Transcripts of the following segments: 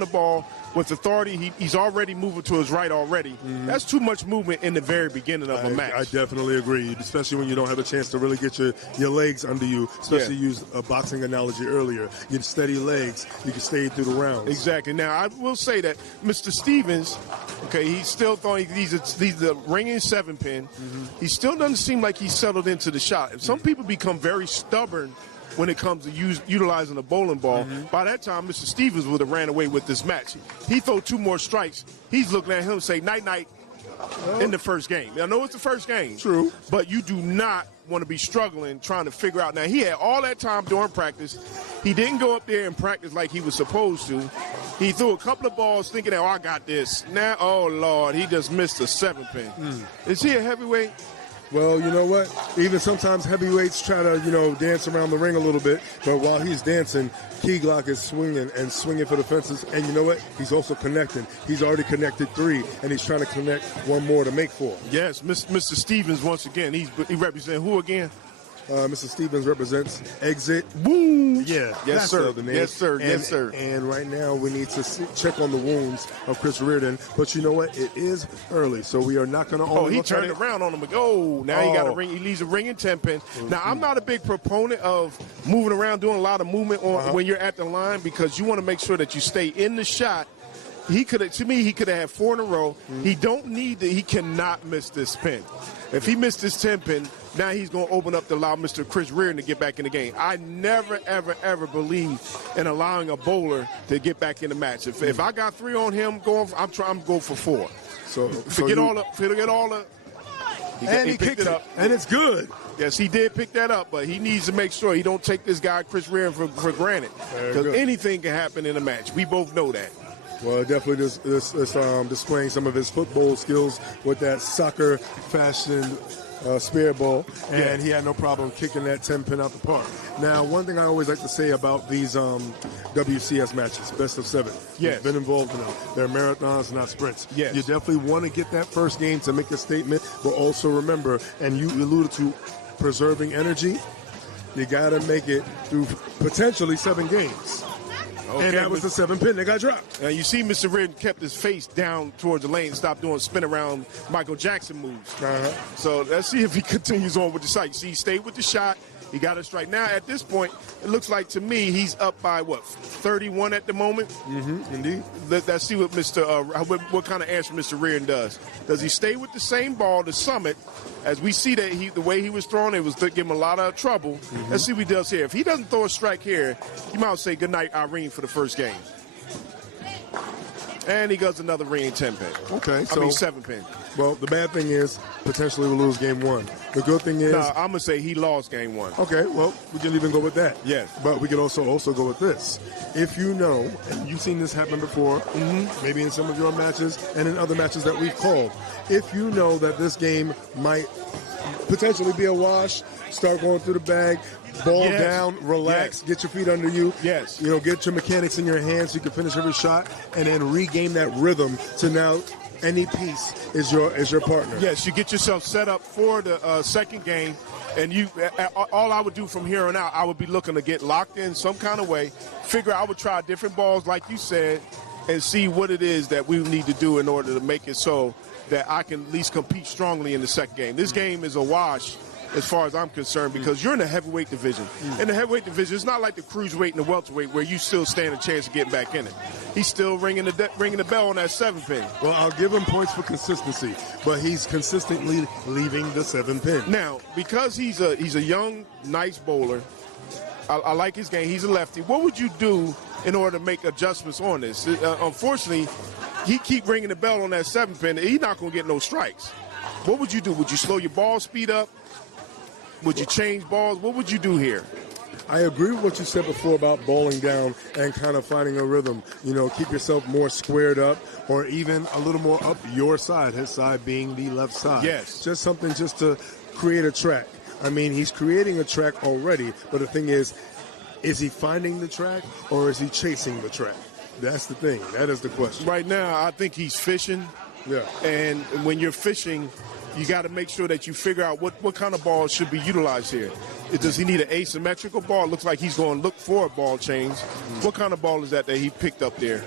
the ball with authority. He's already moving to his right already. That's too much movement in the very beginning of a match. I definitely agree, especially when you don't have a chance to really get your legs under you, especially use a boxing analogy earlier. You steady legs, you can stay through the rounds. Exactly. Now, I will say that Mr. Stevens, okay, he's still throwing these the ringing 7-pin. He still doesn't seem like he's settled into the shot. And some people become very stubborn when it comes to utilizing a bowling ball. By that time, Mr. Stevens would have ran away with this match. He threw 2 more strikes. He's looking at him and say, night-night in the first game. I know it's the first game. True. But you do not want to be struggling trying to figure out. Now, he had all that time during practice. He didn't go up there and practice like he was supposed to. He threw a couple of balls thinking that, I got this. Now, oh, Lord, he just missed a 7-pin. Is he a heavyweight? Well, you know what? Even sometimes heavyweights try to, dance around the ring a little bit. But while he's dancing, Key Glock is swinging for the fences. And you know what? He's also connecting. He's already connected 3, and he's trying to connect 1 more to make 4. Yes, Mr. Stevens, once again, he represents who again? Mr. Stevens represents Exit. Woo! Yeah, yes, sir. Yes, sir. Yes, sir. And right now we need to check on the wounds of Chris Riordan. But you know what? It is early, so we are not going to. Oh, he turned around on him. Now he got a ring. He leaves a ringing 10-pin. Now I'm not a big proponent of moving around, doing a lot of movement when you're at the line, because you want to make sure that you stay in the shot. He could have had 4 in a row. He cannot miss this pin. If he missed this 10-pin, now he's going to open up to allow Mr. Chris Riordan to get back in the game. I never, ever, ever believe in allowing a bowler to get back in the match. If I got 3 on him, I'm trying to go for 4. Forget all the. He picked it up, and it's good. Yes, he did pick that up, but he needs to make sure he don't take this guy Chris Riordan for granted, because anything can happen in a match. We both know that. Well, definitely displaying some of his football skills with that soccer-fashioned spear ball, and he had no problem kicking that 10-pin out the park. Now, one thing I always like to say about these WCS matches, best of 7. Yes. You've been involved in them. They're marathons, not sprints. Yes. You definitely want to get that first game to make a statement, but also remember, and you alluded to preserving energy, you got to make it through potentially 7 games. Okay, and that was the 7-pin that got dropped. You see Mr. Riordan kept his face down towards the lane and stopped doing spin around Michael Jackson moves. So let's see if he continues on with the sight. See, he stayed with the shot. He got a strike. Now, at this point, it looks like to me he's up by, 31 at the moment? Indeed. Let's see what what kind of answer Mr. Riordan does. Does he stay with the same ball, the summit, as we see that the way he was throwing it was to give him a lot of trouble? Let's see what he does here. If he doesn't throw a strike here, you might say goodnight, Irene, for the first game. And he goes another ring 10-pin. Okay, so 7-pin. Well, the bad thing is potentially we'll lose game 1. The good thing is, I'm gonna say he lost game 1. Okay, well, we can even go with that. Yes, but we can also go with this. If you know, and you've seen this happen before, maybe in some of your matches and in other matches that we've called, if you know that this game might potentially be a wash, start going through the bag. Ball down, relax, get your feet under you. Yes. Get your mechanics in your hands so you can finish every shot, and then regain that rhythm to now any piece is your partner. Yes, you get yourself set up for the second game, and all I would do from here on out, I would be looking to get locked in some kind of way, I would try different balls like you said, and see what it is that we need to do in order to make it so that I can at least compete strongly in the second game. This game is a wash as far as I'm concerned, because you're in the heavyweight division. In the heavyweight division, it's not like the cruiserweight and the welterweight where you still stand a chance of getting back in it. He's still ringing the bell on that 7-pin. Well, I'll give him points for consistency, but he's consistently leaving the 7-pin. Now, because he's a young, nice bowler, I like his game. He's a lefty. What would you do in order to make adjustments on this? Unfortunately, he keep ringing the bell on that 7-pin. He's not going to get no strikes. What would you do? Would you slow your ball speed up? Would you change balls? What would you do here? I agree with what you said before about bowling down and kind of finding a rhythm. Keep yourself more squared up, or even a little more up your side, his side being the left side. Yes. Just something just to create a track. I mean, he's creating a track already, but the thing is he finding the track or is he chasing the track? That's the thing. That is the question. Right now, I think he's fishing. Yeah. And when you're fishing, you got to make sure that you figure out what kind of ball should be utilized here. Does he need an asymmetrical ball? It looks like he's going to look for a ball change. What kind of ball is that he picked up there?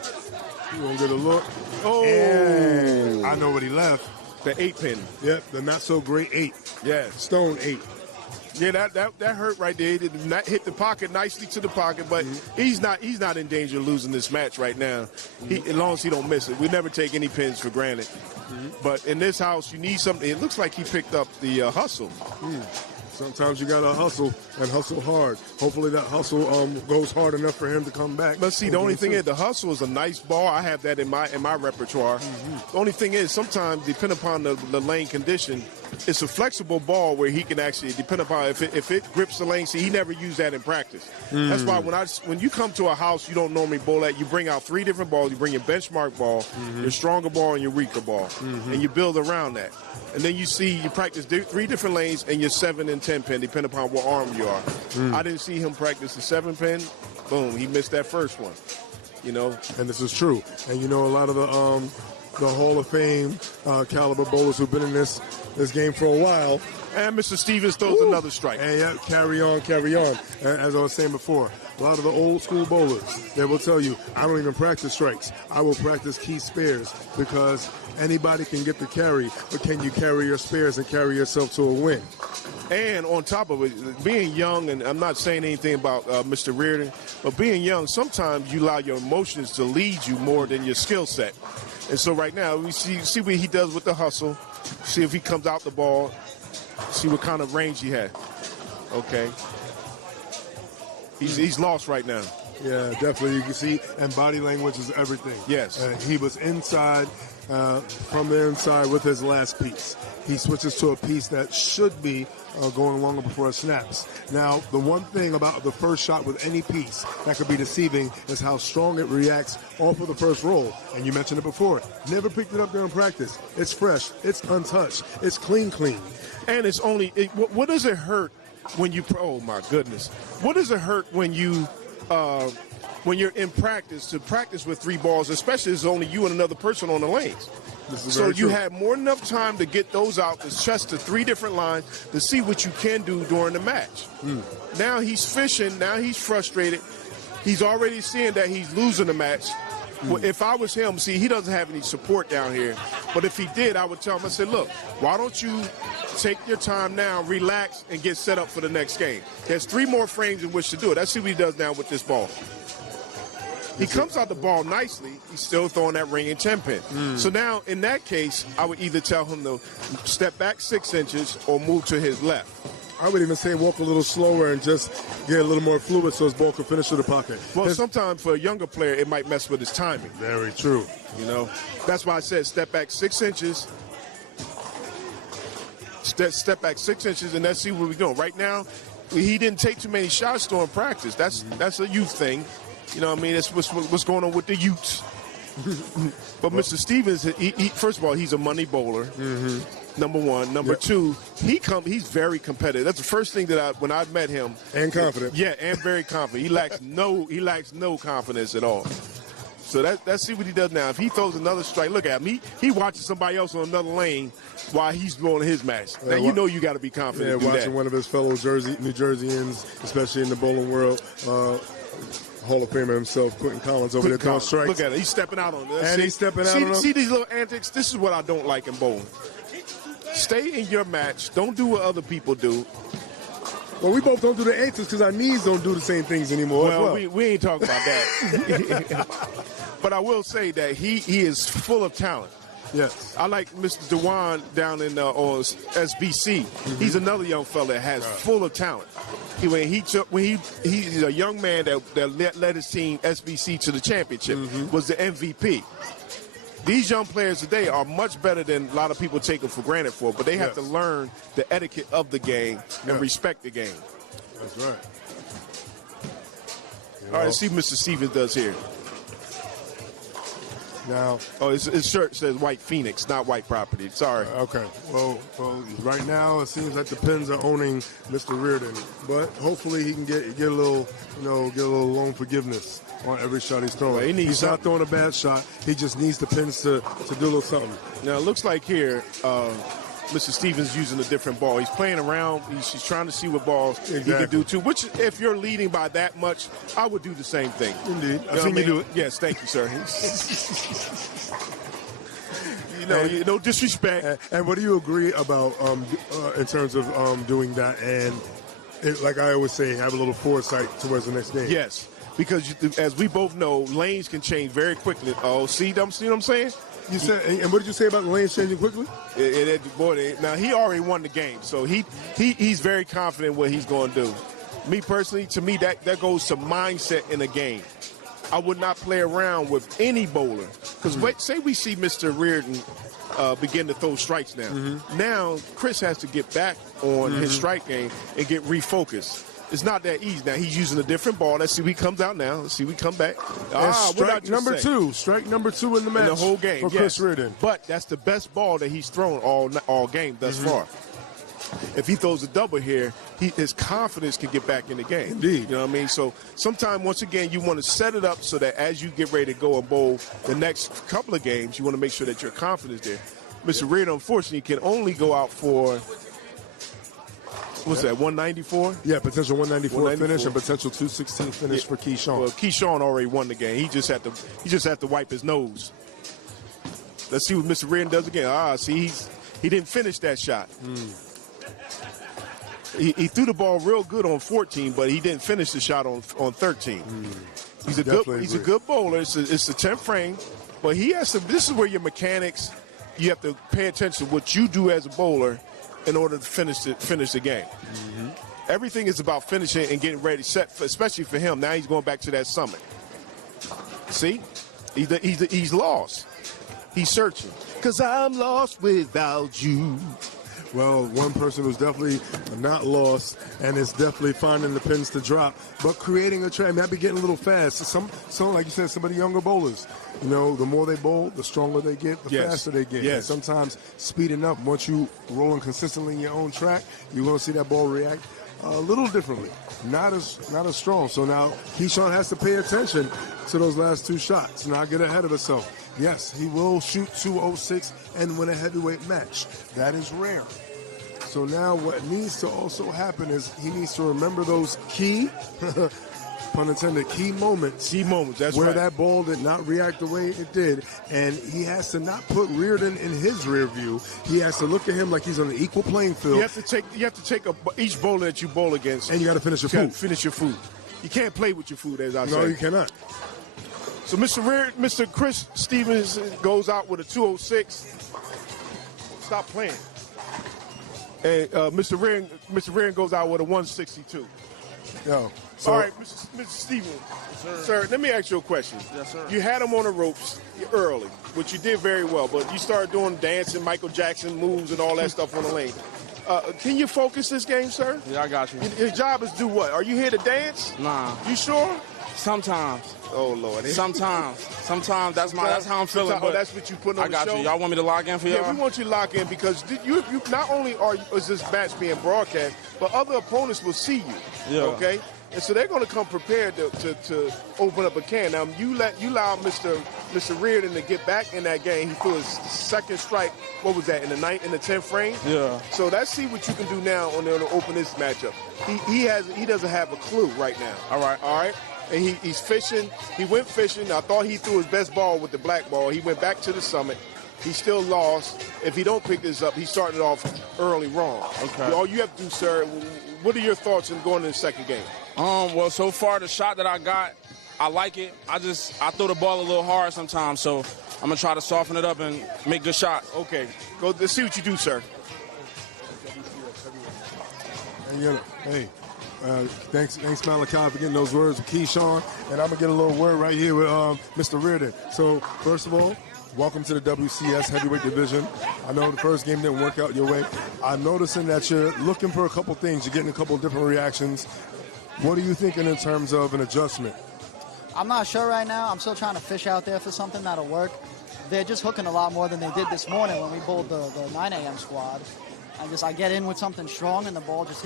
You're going to get a look. Oh. And I know what he left. The 8-pin. Yep, the not-so-great 8. Yes. Stone 8. Yeah, that hurt right there. He did not hit the pocket nicely to the pocket, but he's not in danger of losing this match right now. As long as he don't miss it. We never take any pins for granted. But in this house, you need something. It looks like he picked up the hustle. Sometimes you gotta hustle and hustle hard. Hopefully that hustle goes hard enough for him to come back. But see, the only thing is the hustle is a nice ball. I have that in my repertoire. The only thing is sometimes, depending upon the lane condition, it's a flexible ball where he can actually, depending upon if it grips the lane. See, he never used that in practice. That's why when you come to a house you don't normally bowl at, you bring out 3 different balls. You bring your benchmark ball, your stronger ball, and your weaker ball, and you build around that. And then you practice 3 different lanes and your 7 and 10 pin, depending upon what arm you are. I didn't see him practice the 7 pin. Boom, he missed that first one. You know, and this is true. And you know, a lot of the Hall of Fame caliber bowlers who've been in this game for a while. And Mr. Stevens throws another strike. And yeah, carry on. As I was saying before, a lot of the old school bowlers, they will tell you, I don't even practice strikes. I will practice key spares because anybody can get the carry, but can you carry your spares and carry yourself to a win? And on top of it, being young, and I'm not saying anything about Mr. Riordan, but being young, sometimes you allow your emotions to lead you more than your skill set. And so right now, we see what he does with the hustle, see if he comes out the ball, see what kind of range he had. Okay. He's lost right now. Yeah, definitely. You can see, and body language is everything. Yes. He was inside, from the inside with his last piece. He switches to a piece that should be going longer before it snaps. Now, the one thing about the first shot with any piece that could be deceiving is how strong it reacts off of the first roll. And you mentioned it before. Never picked it up during practice. It's fresh. It's untouched. It's clean. And it's only, what does it hurt when you, oh my goodness. What does it hurt when you're in practice to practice with 3 balls, especially if it's only you and another person on the lanes? So you had more than enough time to get those out, to test the 3 different lines, to see what you can do during the match. Now he's fishing. Now he's frustrated. He's already seeing that he's losing the match. Well, if I was him, see, he doesn't have any support down here. But if he did, I would tell him, I said, look, why don't you take your time now, relax, and get set up for the next game? There's 3 more frames in which to do it. Let's see what he does now with this ball. He comes out the ball nicely. He's still throwing that ring and 10 pin. So now, in that case, I would either tell him to step back 6 inches or move to his left. I would even say walk a little slower and just get a little more fluid so his ball can finish to the pocket. Well, sometimes for a younger player, it might mess with his timing. Very true. You know, that's why I said step back 6 inches. Step back 6 inches, and let's see what we're doing. Right now, he didn't take too many shots during practice. That's a youth thing. You know what I mean? It's what's going on with the youths. But Mr. Stevens, first of all, he's a money bowler. Number 1. Number 2, he's very competitive. That's the first thing that when I met him. And confident. Yeah, and very confident. He lacks no confidence at all. So let's see what he does now. If he throws another strike, look at him. He watches somebody else on another lane while he's blowing his match. Now, you know you got to be confident. Yeah, watching one of his fellow New Jerseyans, especially in the bowling world, Hall of Famer himself, Quentin Collins, over there throwing strikes. Look at it. He's stepping out on this. And he's stepping out on him. See these little antics? This is what I don't like in bowling. Stay in your match. Don't do what other people do. Well, we both don't do the antics because our knees don't do the same things anymore. Well, we ain't talking about that. But I will say that he is full of talent. Yes. I like Mr. Dewan down in on SBC. He's another young fella that has full of talent. He's a young man that led his team SBC to the championship, was the MVP. These young players today are much better than a lot of people take them for granted for, but they have to learn the etiquette of the game and respect the game. That's right. All right, let's see what Mr. Stevens does here. Now, his shirt says White Phoenix, not White Property. Sorry. Okay. Well, right now it seems like the Pens are owning Mr. Riordan, but hopefully he can get a little loan forgiveness on every shot he's throwing. Well, he's not throwing a bad shot. He just needs the Pens to do a little something. Now it looks like here Mr. Stevens using a different ball. He's playing around. He's trying to see what balls he can do too. Which, if you're leading by that much, I would do the same thing. Indeed, I've seen you do it. Yes, thank you, sir. No disrespect. And what do you agree about in terms of doing that? And like I always say, have a little foresight towards the next game. Yes, because as we both know, lanes can change very quickly. Oh, see what I'm saying? You said, and what did you say about the lanes changing quickly? Now he already won the game, so he's very confident what he's going to do. Me personally, to me that goes to mindset in a game. I would not play around with any bowler because say we see Mr. Riordan begin to throw strikes now. Now Chris has to get back on his strike game and get refocused. It's not that easy. Now he's using a different ball. Let's see what he comes out now. Let's see what he come back. Strike number two. Strike number 2 in the match. In the whole game. For Chris Riordan. But that's the best ball that he's thrown all game thus far. If he throws a double here, his confidence can get back in the game. Indeed. You know what I mean? So sometimes, once again, you want to set it up so that as you get ready to go and bowl the next couple of games, you want to make sure that your confidence there. Mr. Riordan, unfortunately, can only go out for, what's that, 194? Yeah, potential 194 finish and potential 216 finish for Keyshawn. Well, Keyshawn already won the game. He just had to wipe his nose. Let's see what Mr. Riordan does again. See, he didn't finish that shot. He threw the ball real good on 14, but he didn't finish the shot on 13. He's a good bowler. It's a 10th frame, but he has to. This is where your mechanics. You have to pay attention to what you do as a bowler in order to finish the game. Everything is about finishing and getting ready, set, especially for him. Now he's going back to that summit. See, he's lost. He's searching. 'Cause I'm lost without you. Well, one person who's definitely not lost and is definitely finding the pins to drop, but creating a trend. Might be getting a little fast. Some like you said, some of the younger bowlers, the more they bowl, the stronger they get, the faster they get. Yes. And sometimes speeding up, once you rolling consistently in your own track, you're going to see that ball react a little differently, not as strong. So now Keyshawn has to pay attention to those last 2 shots, not get ahead of himself. Yes, he will shoot 206 and win a heavyweight match. That is rare. So now what needs to also happen is he needs to remember those key, pun intended, key moments. Key moments, that's where right. that ball did not react the way it did. And he has to not put Riordan in his rear view. He has to look at him like he's on an equal playing field. You have to take each bowler that you bowl against. And you got to finish your food. Finish your food. You can't play with your food, as I say. No, you cannot. So Mr. Chris Stevens goes out with a 206. Stop playing. And Mr. Riordan goes out with a 162. Yo. All right, Mr. Stevens. Yes, sir, let me ask you a question. Yes, sir. You had him on the ropes early, which you did very well, but you started doing dancing, Michael Jackson moves and all that stuff on the lane. Can you focus this game, sir? Yeah, I got you. Your job is do what? Are you here to dance? Nah. You sure? Sometimes. Oh, Lord. Sometimes that's how I'm feeling. But that's what you put on the show? I got you. Y'all want me to lock in for y'all? Yeah, we want you to lock in because you not only is this match being broadcast, but other opponents will see you. Yeah. Okay? And so they're going to come prepared to open up a can. Now, you allow Mr. Riordan to get back in that game. He threw his second strike, what was that, in the 10th frame? Yeah. So let's see what you can do now on to open this matchup. He doesn't have a clue right now. All right. And he's fishing. He went fishing. I thought he threw his best ball with the black ball. He went back to the summit. He still lost. If he don't pick this up, he started off early wrong. Okay. All you have to do, sir, what are your thoughts in going to the second game? Well, so far the shot that I got, I like it. I throw the ball a little hard sometimes, so I'm going to try to soften it up and make good shots. Okay. Let's see what you do, sir. Hey, thanks Malachi, for getting those words with Keyshawn. And I'm going to get a little word right here with Mr. Riordan. So, first of all, welcome to the WCS heavyweight division. I know the first game didn't work out your way. I'm noticing that you're looking for a couple things. You're getting a couple different reactions. What are you thinking in terms of an adjustment? I'm not sure right now. I'm still trying to fish out there for something that'll work. They're just hooking a lot more than they did this morning when we bowled the 9 a.m. squad. I get in with something strong and the ball just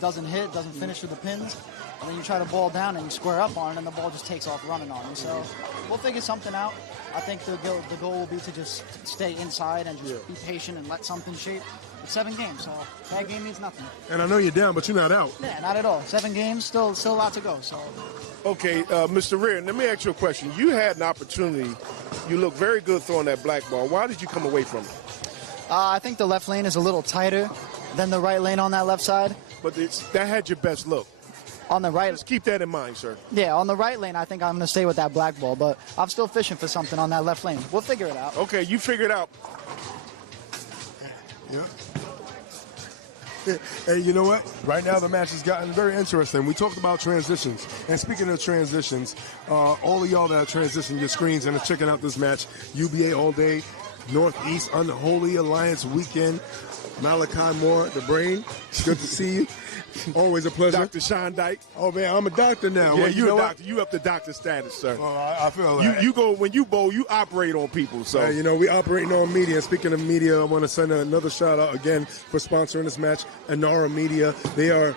doesn't finish with the pins. And then you try to ball down and you square up on it and the ball just takes off running on you. So we'll figure something out. I think the goal will be to just stay inside and just be patient and let something shape. It's 7 games, so that game means nothing. And I know you're down, but you're not out. Yeah, not at all. 7 games, still a lot to go. So. Okay, Mr. Riordan, let me ask you a question. You had an opportunity. You look very good throwing that black ball. Why did you come away from it? I think the left lane is a little tighter than the right lane on that left side. But that had your best look. On the right. Just keep that in mind, sir. Yeah, on the right lane, I think I'm going to stay with that black ball, but I'm still fishing for something on that left lane. We'll figure it out. Okay, you figure it out. Yeah. Hey, you know what? Right now the match has gotten very interesting. We talked about transitions. And speaking of transitions, all of y'all that transition your screens and are checking out this match, UBA all day, Northeast Unholy Alliance weekend. Malachi Moore, the brain. Good to see you. Always a pleasure. Dr. Sean Dyke. Oh, man, I'm a doctor now. Yeah, well, you're know a doctor. You up to doctor status, sir. Oh, I feel like you go when you bowl, you operate on people. So you know, we operating on media. Speaking of media, I want to send another shout out again for sponsoring this match, Anara Media. They are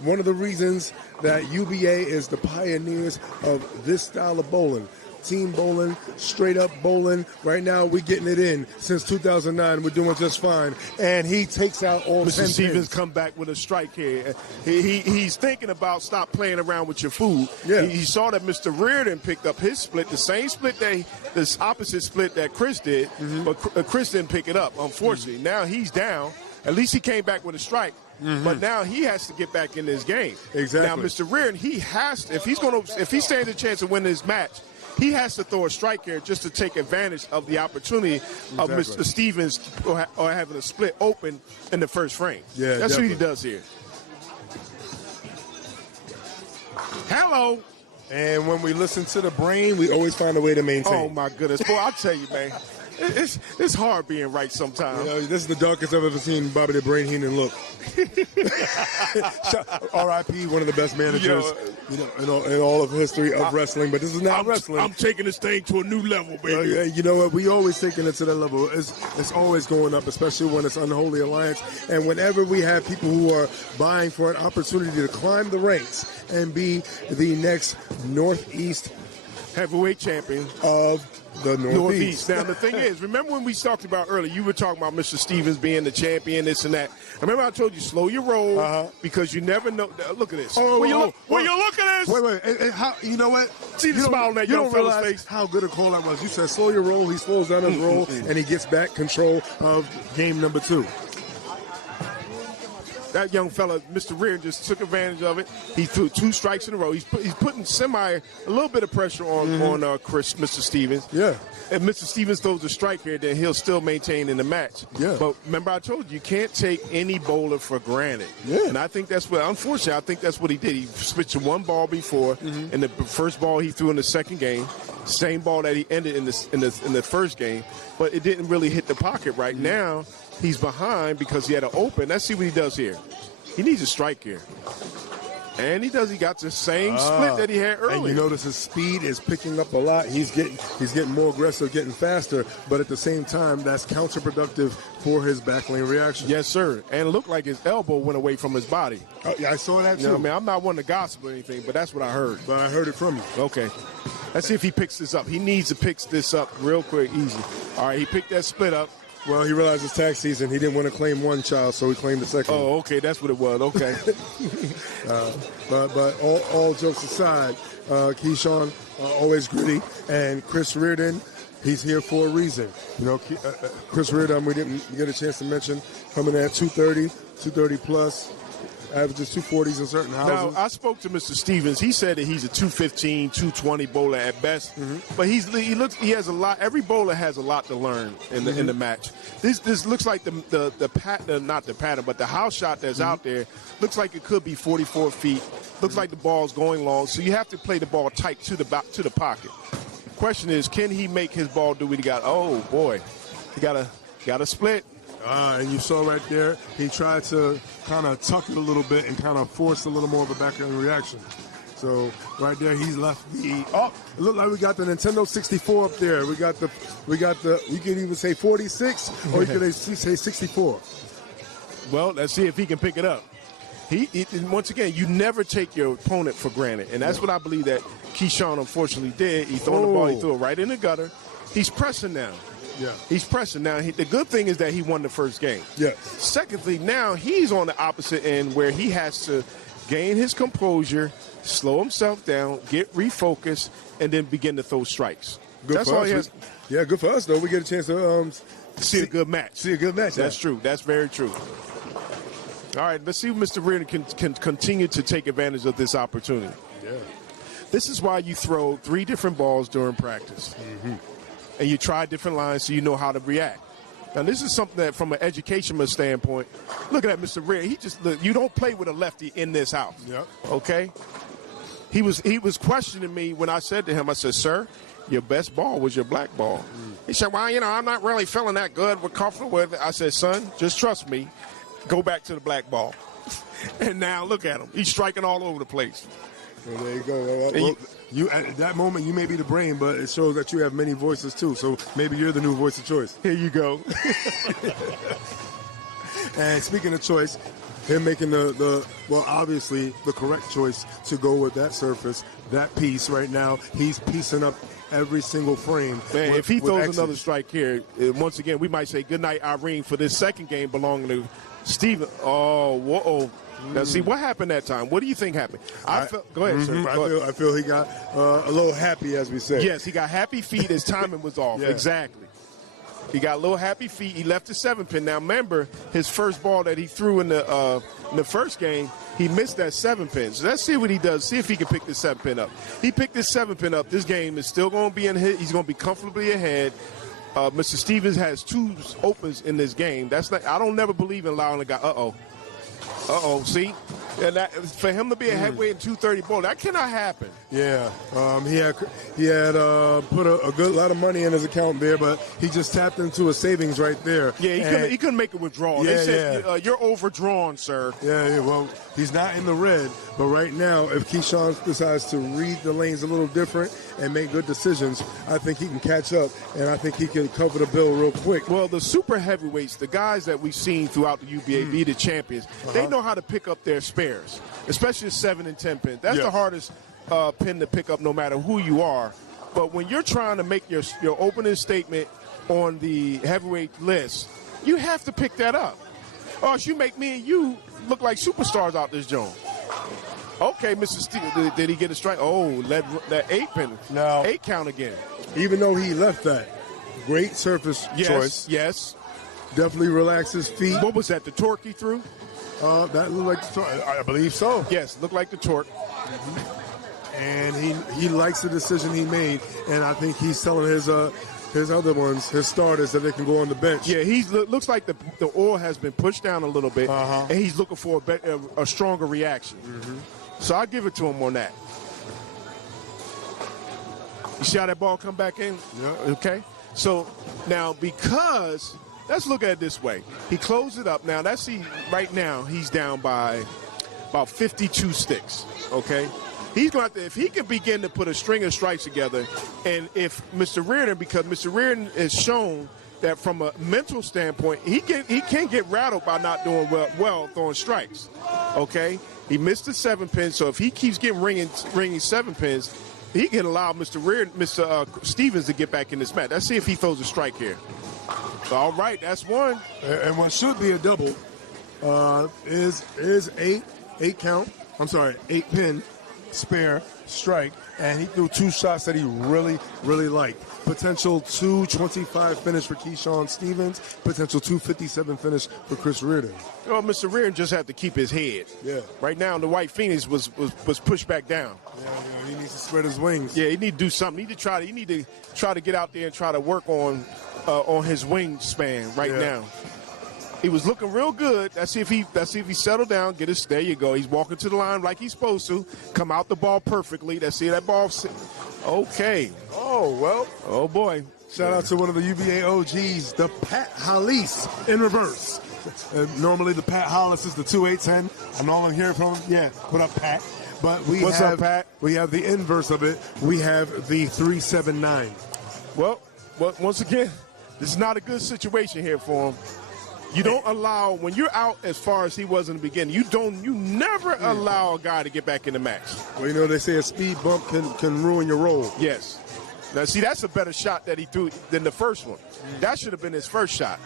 one of the reasons that UBA is the pioneers of this style of bowling. Team bowling, straight up bowling. Right now, we're getting it in. Since 2009, we're doing just fine. And he takes out all 10 Mr. Stevens pins. come back with a strike here. He's thinking about stop playing around with your food. Yeah. He saw that Mr. Riordan picked up his split, the same split this opposite split that Chris did, but Chris didn't pick it up, unfortunately. Now he's down. At least he came back with a strike. But now he has to get back in this game. Exactly. Now, Mr. Riordan, he has to, if he stands a chance to win this match, he has to throw a strike here just to take advantage of the opportunity of Mr. Stevens or having a split open in the first frame. Yeah, that's definitely. what he does here. Hello. And when we listen to the brain, we always find a way to maintain. Oh, my goodness. Boy, I'll tell you, man. It's hard being right sometimes. You know, this is the darkest I've ever seen Bobby the Brain Heenan look. R.I.P. One of the best managers in all of history of wrestling. But this is not wrestling. I'm taking this thing to a new level, baby. You know what? We always taking it to that level. It's always going up, especially when it's Unholy Alliance. And whenever we have people who are vying for an opportunity to climb the ranks and be the next Northeast heavyweight champion of the Northeast. Now, the thing is, remember when we talked about earlier, you were talking about Mr. Stevens being the champion, this and that. Remember I told you, slow your roll, because you never know. Look at this. Will you look at this? Wait. How, you know what? See the smile on that young fella's face? How good a call that was. You said slow your roll. He slows down his roll, and he gets back control of game number 2. That young fella, Mr. Riordan, just took advantage of it. He threw 2 strikes in a row. He's putting a little bit of pressure on Mr. Stevens. Yeah. If Mr. Stevens throws a strike here, then he'll still maintain in the match. Yeah. But remember I told you can't take any bowler for granted. Yeah. And I think unfortunately, I think that's what he did. He switched to one ball before, and the first ball he threw in the second game, same ball that he ended in the first game, but it didn't really hit the pocket right now. He's behind because he had an open. Let's see what he does here. He needs a strike here. And he got the same split that he had earlier. And you notice his speed is picking up a lot. He's getting more aggressive, getting faster, but at the same time, that's counterproductive for his backlane reaction. Yes, sir. And it looked like his elbow went away from his body. Oh, yeah, I saw that too. You know, man, I'm not one to gossip or anything, but that's what I heard. But I heard it from you. Okay. Let's see if he picks this up. He needs to pick this up real quick, easy. All right, he picked that split up. Well, he realized it's tax season. He didn't want to claim one child, so he claimed the second. Oh, okay, that's what it was. Okay. But all jokes aside, Keyshawn, always gritty, and Chris Riordan, he's here for a reason. You know, Chris Riordan, we didn't get a chance to mention, coming at 230 plus. Averages 240s in certain houses. Now, I spoke to Mr. Stevens. He said that he's a 215, 220 bowler at best. But he has a lot. Every bowler has a lot to learn in the match. This looks like the pattern, not the pattern, but the house shot that's out there looks like it could be 44 feet. Looks like the ball's going long. So you have to play the ball tight to the pocket. The question is, can he make his ball do what he got? Oh boy, he got a split. And you saw right there, he tried to kind of tuck it a little bit and kind of force a little more of a backhand reaction. So right there, he's left the. Oh, it looked like we got the Nintendo 64 up there. We got the. You could even say 46, or you could say 64. Well, let's see if he can pick it up. Once again, you never take your opponent for granted, and that's what I believe that Keyshawn unfortunately did. He threw the ball, he threw it right in the gutter. he's pressing now. Yeah. He's pressing now. The good thing is that he won the first game. Yeah. Secondly, now he's on the opposite end where he has to gain his composure, slow himself down, get refocused, and then begin to throw strikes. Good That's for all us. he has. Yeah, good for us, though. We get a chance to See a good match. See a good match. That's true. That's very true. All right, let's see if Mr. Riordan can continue to take advantage of this opportunity. Yeah. This is why you throw 3 different balls during practice. Mm-hmm. And you try different lines so you know how to react. Now, this is something that, from an educational standpoint, look at that, Mr. Riordan. You don't play with a lefty in this house. Yep. Okay? He was questioning me when I said to him, I said, sir, your best ball was your black ball. He said, well, I'm not really feeling that good. We're comfortable with it. I said, son, just trust me. Go back to the black ball. And now look at him. He's striking all over the place. Well, there you go. Well, you at that moment, you may be the brain, but it shows that you have many voices, too. So maybe you're the new voice of choice. Here you go. And speaking of choice, him making obviously the correct choice to go with that surface, that piece right now, he's piecing up every single frame. Man, if he throws another strike here, once again, we might say goodnight, Irene, for this second game belonging to Steven. Oh, whoa. Now, see, what happened that time? What do you think happened? Go ahead, sir. I feel he got a little happy, as we say. Yes, he got happy feet. His timing was off. Yeah. Exactly. He got a little happy feet. He left the 7-pin. Now, remember, his first ball that he threw in the first game, he missed that 7-pin. So let's see what he does. See if he can pick the 7-pin up. He picked this 7-pin up. This game is still going to be in his. He's going to be comfortably ahead. Mr. Stevens has 2 opens in this game. That's not. I don't never believe in allowing a guy. See? And that, for him to be a heavyweight in 230 ball, that cannot happen. Yeah, he had put a good lot of money in his account there, but he just tapped into a savings right there. Yeah, he couldn't make a withdrawal. Yeah, they said, you're overdrawn, sir. Yeah, well, he's not in the red, but right now, if Keyshawn decides to read the lanes a little different and make good decisions, I think he can catch up, and I think he can cover the bill real quick. Well, the super heavyweights, the guys that we've seen throughout the UBA be the champions, they know how to pick up their spares, especially the 7 and 10 pin. That's the hardest pin to pick up no matter who you are. But when you're trying to make your opening statement on the heavyweight list, you have to pick that up. Or else you make me and you look like superstars out this joint. Okay, Mr. Steve, did he get a strike? Oh, that 8-pin. No. 8 count again. Even though he left that, great surface choice. Yes. Definitely relax his feet. What was that, the torque he threw? That looked like the torque. I believe so. Yes, looked like the torque. And he likes the decision he made, and I think he's telling his other ones, his starters, that they can go on the bench. Yeah, looks like the oil has been pushed down a little bit, and he's looking for a stronger reaction. So I'll give it to him on that. You see how that ball come back in? Yeah. Okay. So now, because let's look at it this way, he closed it up. Now right now he's down by about 52 sticks. Okay. He's going to have to, if he can begin to put a string of strikes together, and if Mr. Riordan, because Mr. Riordan has shown that from a mental standpoint, he can't get rattled by not doing well throwing strikes. Okay, he missed the 7-pin, so if he keeps getting ringing 7-pins, he can allow Mr. Stevens to get back in this match. Let's see if he throws a strike here. All right, that's one. And what should be a double is 8 count. I'm sorry, 8-pin. Spare strike, and he threw 2 shots that he really, really liked. Potential 225 finish for Keyshawn Stevens, potential 257 finish for Chris Riordan. Well, Mr. Riordan just had to keep his head. Yeah. Right now, the White Phoenix was pushed back down. Yeah, he needs to spread his wings. Yeah, he need to do something. He need to try to get out there and try to work on his wingspan right now. He was looking real good. Let's see if he settled down. There you go. He's walking to the line like he's supposed to. Come out the ball perfectly. Let's see that ball. Okay. Oh, well. Oh, boy. Shout out to one of the UBA OGs, the Pat Hollis in reverse. Normally the Pat Hollis is the 2-8-10. I'm all I'm hearing from him. Yeah, what up, Pat? But What's up, Pat? We have the inverse of it. We have the 3-7-9. Well, once again, this is not a good situation here for him. You don't allow, when you're out as far as he was in the beginning, you never allow a guy to get back in the match. Well, they say a speed bump can ruin your roll. Yes. Now, see, that's a better shot that he threw than the first one. That should have been his first shot.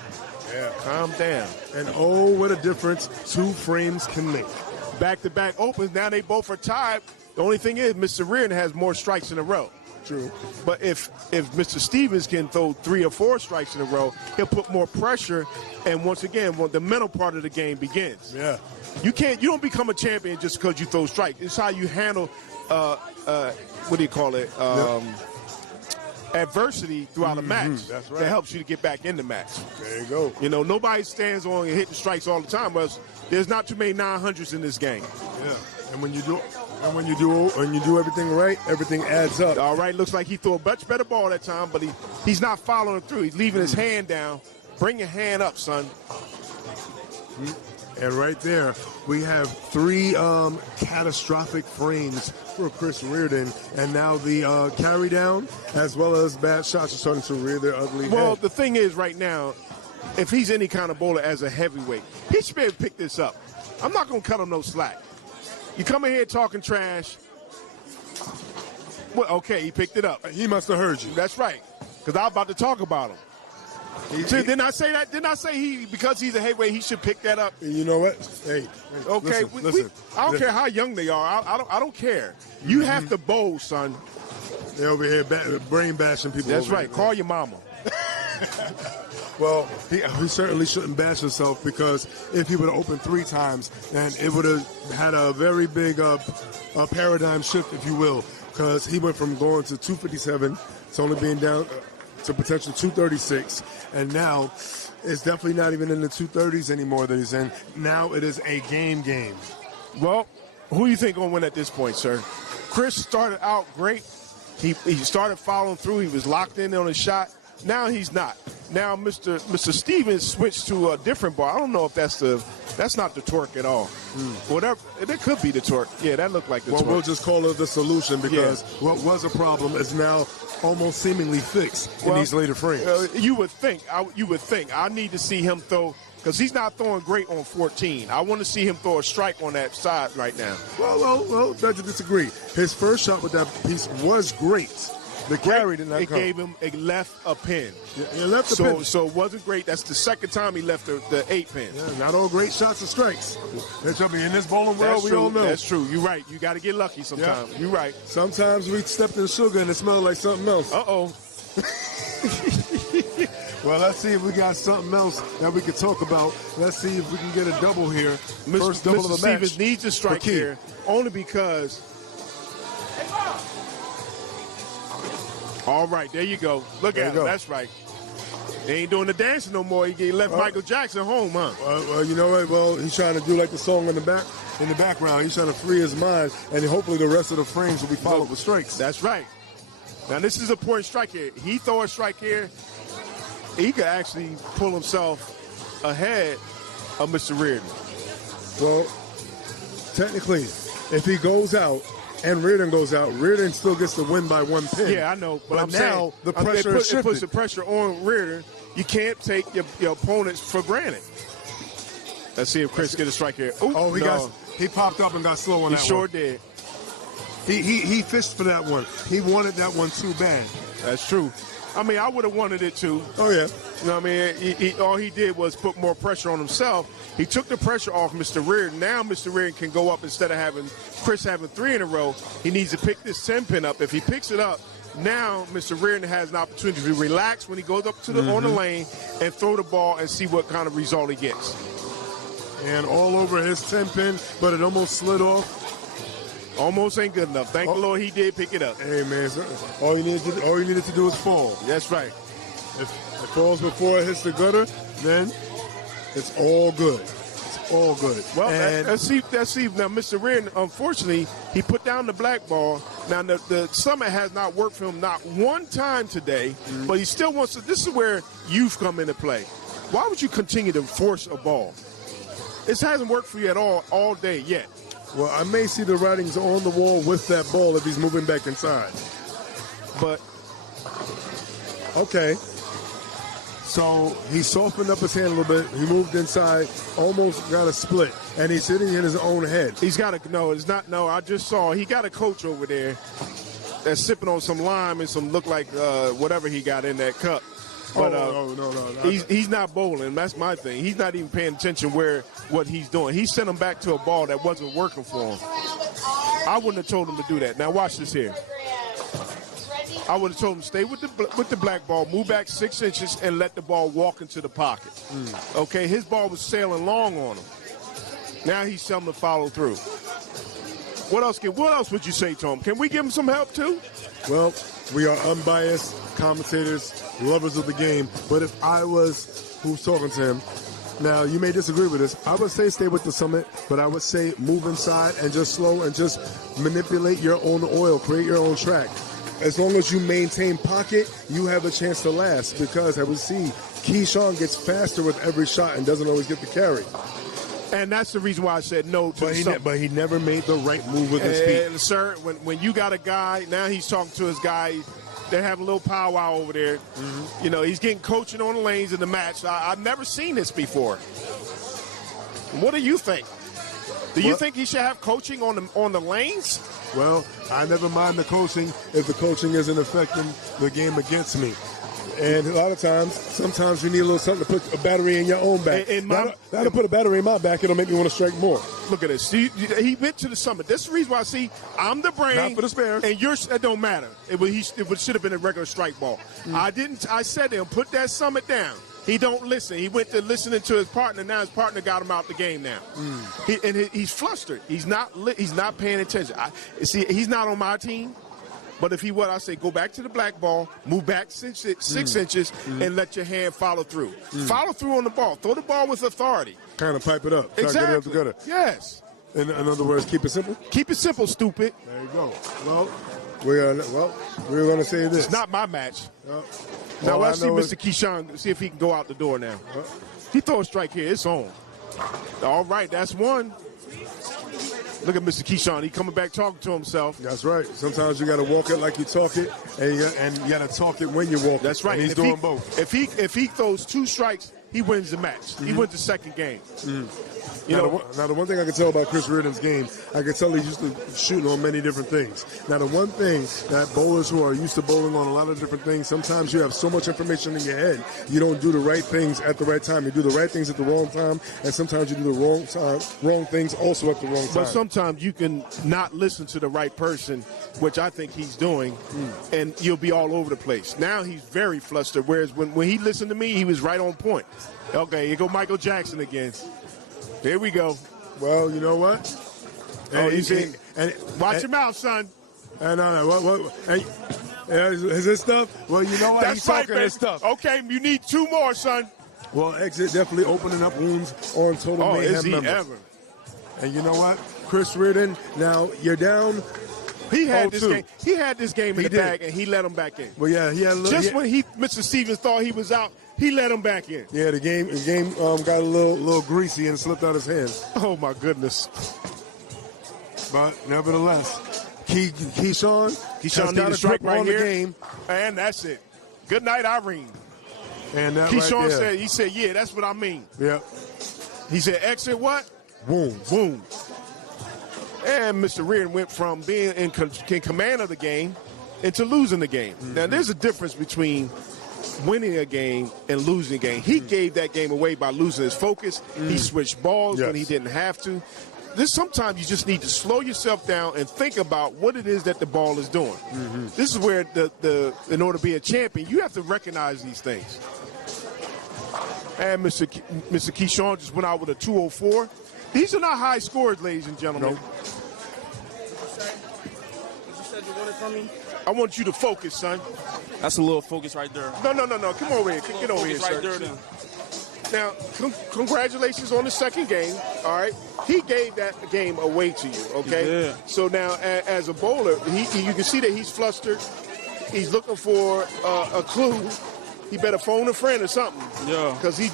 Yeah. Calm down. And oh, what a difference 2 frames can make. Back-to-back opens. Now they both are tied. The only thing is, Mr. Riordan has more strikes in a row. True. But if Mr. Stevens can throw 3 or 4 strikes in a row, he'll put more pressure. And once again, the mental part of the game begins. Yeah. You don't become a champion just because you throw strikes. It's how you handle, what do you call it? Adversity throughout a match. That's right. That helps you to get back in the match. There you go. You know, nobody stands on hitting strikes all the time. But there's not too many 900s in this game. Yeah. And when you do everything right, everything adds up. All right, looks like he threw a much better ball that time, but he's not following through. He's leaving his hand down. Bring your hand up, son. And right there, we have 3 catastrophic frames for Chris Riordan, and now the carry down as well as bad shots are starting to rear their ugly Well, head. the thing is right now, if he's any kind of bowler as a heavyweight, he should be able to pick this up. I'm not going to cut him no slack. You come in here talking trash. Well, okay, he picked it up. He must have heard you. That's right, because I was about to talk about him. Didn't I say that? Didn't I say because he's a heavyweight, he should pick that up? You know what? Hey, okay. Listen. I don't care how young they are. I don't care. You have to bowl, son. They're over here brain bashing people. That's right. Here. Call your mama. Well, he certainly shouldn't bash himself, because if he would have opened 3 times, then it would have had a very big paradigm shift, if you will, because he went from going to 257 to only being down to potential 236, and now it's definitely not even in the 230s anymore that he's in. Now it is a game. Well, who do you think going to win at this point, sir? Chris started out great. He started following through. He was locked in on his shot. Now he's not. Now Mr. Stevens switched to a different ball. I don't know if that's not the torque at all. Whatever, it could be the torque. Yeah, that looked like the torque. Well, we'll just call it the solution, because what was a problem is now almost seemingly fixed in these later frames. You would think. I need to see him throw, because he's not throwing great on 14. I want to see him throw a strike on that side right now. Well, that's to disagree. His first shot with that piece was great. The carry did not come. It left a pin. Yeah, it left a pin. So it wasn't great. That's the second time he left the 8 pin. Yeah, not all great shots are strikes. In this bowling world, we all know. That's true. You're right. You got to get lucky sometimes. Yeah. You're right. Sometimes we stepped in sugar and it smelled like something else. Uh-oh. Well, let's see if we got something else that we could talk about. Let's see if we can get a double here. First double of the match. Stevens needs a strike here, only because. All right, there you go. Look at him. That's right. They ain't doing the dancing no more. He left Michael Jackson home, huh? Well, you know what? Well, he's trying to do like the song in the background. He's trying to free his mind, and hopefully the rest of the frames will be followed with strikes. That's right. Now, this is a important strike here. He throw a strike here, he could actually pull himself ahead of Mr. Riordan. Well, technically, if he goes out and Riordan goes out, Riordan still gets the win by 1 pin. Yeah, I know. But I'm now saying, the pressure is shifted. It puts the pressure on Riordan. You can't take your opponents for granted. Let's see if Chris get a strike here. He popped up and got slow on that one. He sure did. He fished for that one. He wanted that one too bad. That's true. I mean, I would have wanted it too. Oh, yeah. You know what I mean? All he did was put more pressure on himself. He took the pressure off Mr. Riordan. Now Mr. Riordan can go up instead of having Chris having 3 in a row. He needs to pick this 10 pin up. If he picks it up, now Mr. Riordan has an opportunity to relax when he goes up to on the lane and throw the ball and see what kind of result he gets. And all over his 10 pin, but it almost slid off. Almost ain't good enough. Thank the Lord he did pick it up. Hey, man, all you needed to do is fall. That's right. If it falls before it hits the gutter, then it's all good. It's all good. Well, let's see. Now, Mr. Riordan, unfortunately, he put down the black ball. Now, the summit has not worked for him not one time today, but he still wants to. This is where youth come into play. Why would you continue to force a ball? This hasn't worked for you at all day yet. Well, I may see the writings on the wall with that ball if he's moving back inside. But, okay. So he softened up his hand a little bit. He moved inside, almost got a split, and he's sitting in his own head. He's got to, no, it's not, no, I just saw, he got a coach over there. that's sipping on some lime and some look like whatever he got in that cup. But no. he's not bowling. That's my thing. He's not even paying attention what he's doing. He sent him back to a ball that wasn't working for him. I wouldn't have told him to do that. Now watch this here. I would have told him stay with the black ball, move back 6 inches, and let the ball walk into the pocket. Okay, his ball was sailing long on him. Now he's telling him to follow through. What else would you say to him? Can we give him some help too? Well, we are unbiased commentators, lovers of the game. But if I was who's talking to him, now you may disagree with this. I would say stay with the summit, but I would say move inside and just slow and just manipulate your own oil, create your own track. As long as you maintain pocket, you have a chance to last because, as we see, Keyshawn gets faster with every shot and doesn't always get the carry. And that's the reason why I said no to the But he never made the right move with his feet. And, sir, when you got a guy, now he's talking to his guy, they're having a little powwow over there. You know, he's getting coaching on the lanes in the match. I've never seen this before. What do you think? Do you think he should have coaching on the lanes? Well, I never mind the coaching if the coaching isn't affecting the game against me. And a lot of times, sometimes you need a little something to put a battery in your own back. That'll put a battery in my back. It'll make me want to strike more. Look at this. He went to the summit. This is the reason why I'm the brain. Not for the spare. And it don't matter. It should have been a regular strike ball. I said to him, put that summit down. He don't listen. He went to listening to his partner. Now his partner got him out the game now. He's flustered. He's not paying attention. He's not on my team. But if he would, I say go back to the black ball, move back 6 inches, and let your hand follow through. Follow through on the ball. Throw the ball with authority. Kind of pipe it up. Exactly. Try to get it up the gutter. Yes. In other words, keep it simple? Keep it simple, stupid. There you go. Well, we're going to say this. It's not my match. Now let's see Mr. Keyshawn, see if he can go out the door now. He throw a strike here. It's on. All right, that's one. Look at Mr. Keyshawn. He coming back talking to himself. That's right. Sometimes you got to walk it like you talk it, and you got to talk it when you walk it. That's right. And he's doing both. If he throws 2 strikes, he wins the match. He wins the second game. Now, the one thing I can tell about Chris Riordan's game, I can tell he's used to shooting on many different things. Now, the one thing that bowlers who are used to bowling on a lot of different things, sometimes you have so much information in your head, you don't do the right things at the right time. You do the right things at the wrong time, and sometimes you do the wrong things also at the wrong time. But sometimes you can not listen to the right person, which I think he's doing, and you'll be all over the place. Now he's very flustered, whereas when he listened to me, he was right on point. Okay, here go Michael Jackson again. Here we go. Well, you know what? Watch your mouth, son. And is this stuff? Well, you know what? That's He's talking right, his stuff. Okay, you need 2 more, son. Well, exit definitely opening up wounds on Total Mayhem is he members. ever? And you know what? Chris Riordan, now you're down. He had this game in the bag, and he let him back in. Well, yeah, he had a little. When Mr. Stevens thought he was out, he let him back in. Yeah, the game got a little greasy and slipped out his hands. Oh my goodness! But nevertheless, Keyshawn got a strike right on here, the game, and that's it. Good night, Irene. And that Keyshawn right there. said, yeah, that's what I mean. Yep. He said, exit what? Boom. Boom. And Mr. Riordan went from being in command of the game into losing the game. Now, there's a difference between winning a game and losing a game. He gave that game away by losing his focus. He switched balls when he didn't have to. Sometimes you just need to slow yourself down and think about what it is that the ball is doing. This is where in order to be a champion, you have to recognize these things. And Mr. Keyshawn just went out with a 204. These are not high scores, ladies and gentlemen. Nope. You said you wanted from me? I want you to focus, son. That's a little focus right there. No. Come over here. Get over here, right sir. there, then. Now, congratulations on the second game, all right? He gave that game away to you, okay? So now, as a bowler, you can see that he's flustered. He's looking for a clue. He better phone a friend or something. Yeah. Because he's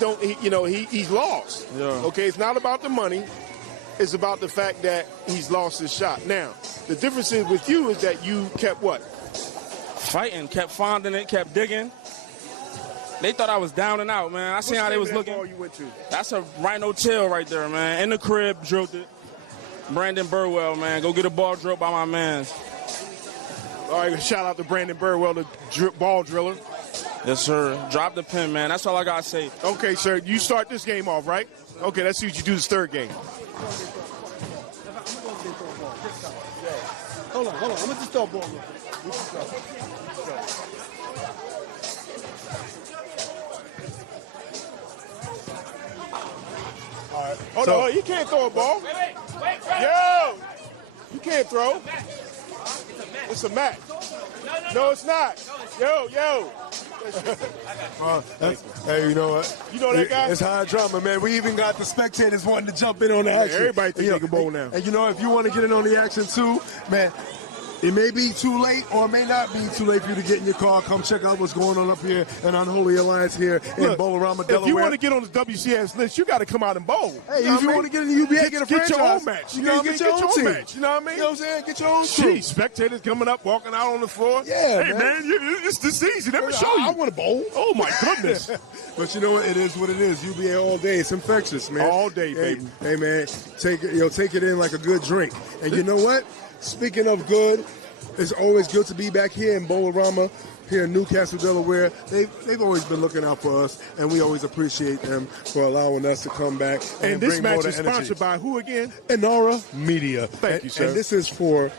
lost. Yeah. Okay, it's not about the money. It's about the fact that he's lost his shot. Now, the difference is with you is that you kept what? Fighting, kept finding it, kept digging. They thought I was down and out, man. I seen how they was looking. Ball you went to? That's a rhino tail right there, man. In the crib, drilled it. Brandon Burwell, man. Go get a ball drilled by my mans. All right, shout out to Brandon Burwell, the ball driller. Yes, sir. Drop the pin, man. That's all I got to say. Okay, sir. You start this game off, right? Okay, let's see what you do this third game. Hold on. I'm going to just start ball. All right. Hold on. You can't throw a ball. Wait. Yo! You can't throw. It's a match. No, it's not. Yo. Hey, you know what? You know that guy? It's high drama, man. We even got the spectators wanting to jump in on the action. Everybody think they can bowl now. And you know, if you want to get in on the action too, man, it may be too late or it may not be too late for you to get in your car. Come check out what's going on up here in Unholy Alliance here in Bowl-A-Rama, Delaware. If you want to get on the WCS list, you got to come out and bowl. Hey, if you want to get in the UBA, get a franchise. Get your own match. You know, get your own team. match. You know what I mean? You know what I'm saying? Get your own team. Jeez, spectators coming up, walking out on the floor. Yeah, hey, man, it's the season. Let me show you. I want to bowl. Oh, my goodness. But you know what? It is what it is. UBA all day. It's infectious, man. All day, baby. Hey, man, take it in like a good drink. And you know what? Speaking of good, it's always good to be back here in Bowl-A-Rama, here in Newcastle, Delaware. They've always been looking out for us, and we always appreciate them for allowing us to come back. And this match is sponsored by who again? Inara Media. Thank you, sir. And this is for...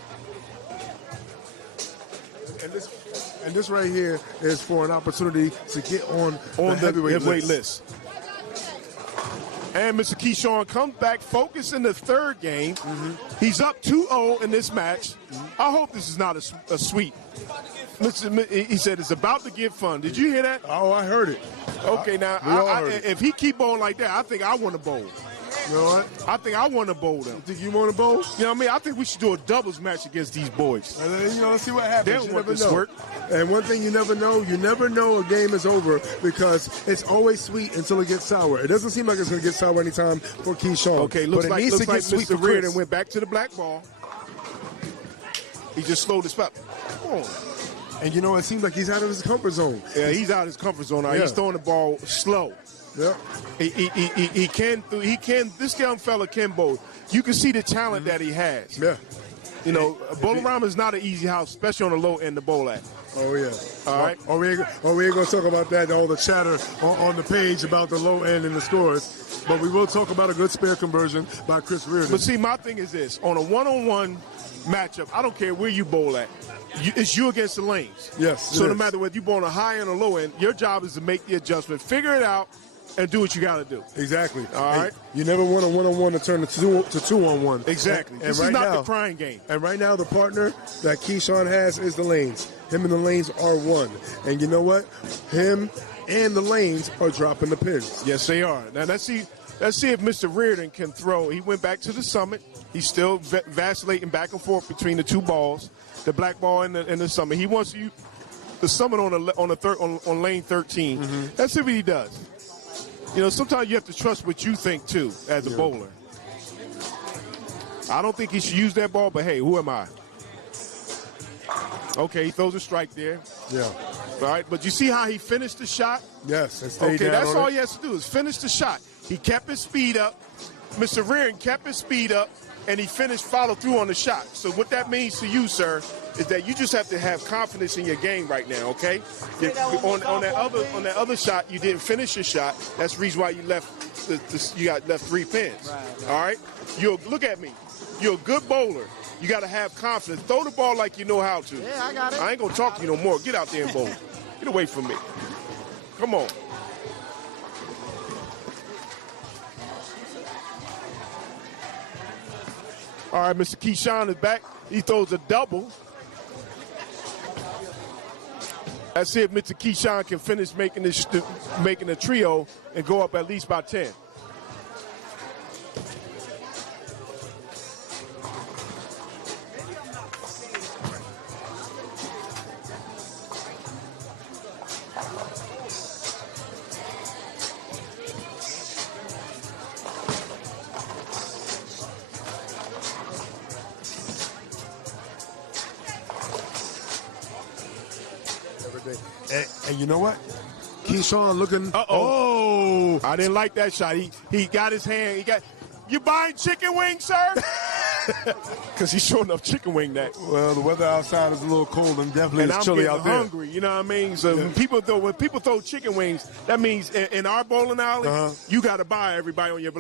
And this right here is for an opportunity to get on the heavyweight list. And Mr. Keyshawn comes back focused in the third game. He's up 2-0 in this match. I hope this is not a sweep. He said it's about to get fun. Did you hear that? Oh, I heard it. Okay, now, if he keep bowling like that, I think I want to bowl. You know what? I think I want to bowl them. You think you want to bowl? You know what I mean? I think we should do a doubles match against these boys. And then, let's see what happens. They don't want this work. And one thing you never know a game is over because it's always sweet until it gets sour. It doesn't seem like it's going to get sour anytime for Keyshawn. Okay, looks like Mr. Riordan went back to the black ball. He just slowed his pep. Come on. And you know, it seems like he's out of his comfort zone. Yeah, he's out of his comfort zone now. Yeah. He's throwing the ball slow. Yeah. He can. This young fella can bowl. You can see the talent that he has. Yeah. You know, Bowl-A-Rama is not an easy house, especially on the low end to bowl at. Oh, yeah. All right. We ain't going to talk about that, all the chatter on the page about the low end and the scores. But we will talk about a good spare conversion by Chris Riordan. But see, my thing is this. On a one-on-one matchup, I don't care where you bowl at. It's you against the lanes. Yes. So no matter whether you bowl on a high end or low end, your job is to make the adjustment, figure it out, and do what you got to do. Exactly. All right. You never want a one-on-one to turn to two-on-one. Exactly. This is not the crying game. And right now, the partner that Keyshawn has is the lanes. Him and the lanes are one. And you know what? Him and the lanes are dropping the pins. Yes, they are. Now let's see if Mr. Riordan can throw. He went back to the summit. He's still vacillating back and forth between the two balls, the black ball and the summit. He wants you the summit on lane 13. Let's see what he does. You know, sometimes you have to trust what you think, too, as a bowler. I don't think he should use that ball, but, hey, who am I? Okay, he throws a strike there. Yeah. All right, but you see how he finished the shot? Yes. Okay, that's all he has to do is finish the shot. He kept his speed up. Mr. Riordan kept his speed up, and he followed through on the shot. So what that means to you, sir, is that you just have to have confidence in your game right now, okay? On that other shot, you didn't finish your shot. That's the reason why you got left 3 pins. Right. All right? Look at me. You're a good bowler. You got to have confidence. Throw the ball like you know how to. Yeah, I got it. I ain't going to talk to you no more. Get out there and bowl. Get away from me. Come on. All right, Mr. Keyshawn is back. He throws a double. Let's see if Mr. Keyshawn can finish making a trio and go up at least by 10. And you know what? Keyshawn looking. Oh, I didn't like that shot. He got his hand. You buying chicken wings, sir? Because he's showing up chicken wing neck. Well, the weather outside is a little cold and definitely And it's I'm chilly getting out there. hungry, you know what I mean? So when people throw chicken wings, that means in our bowling alley, you got to buy everybody on your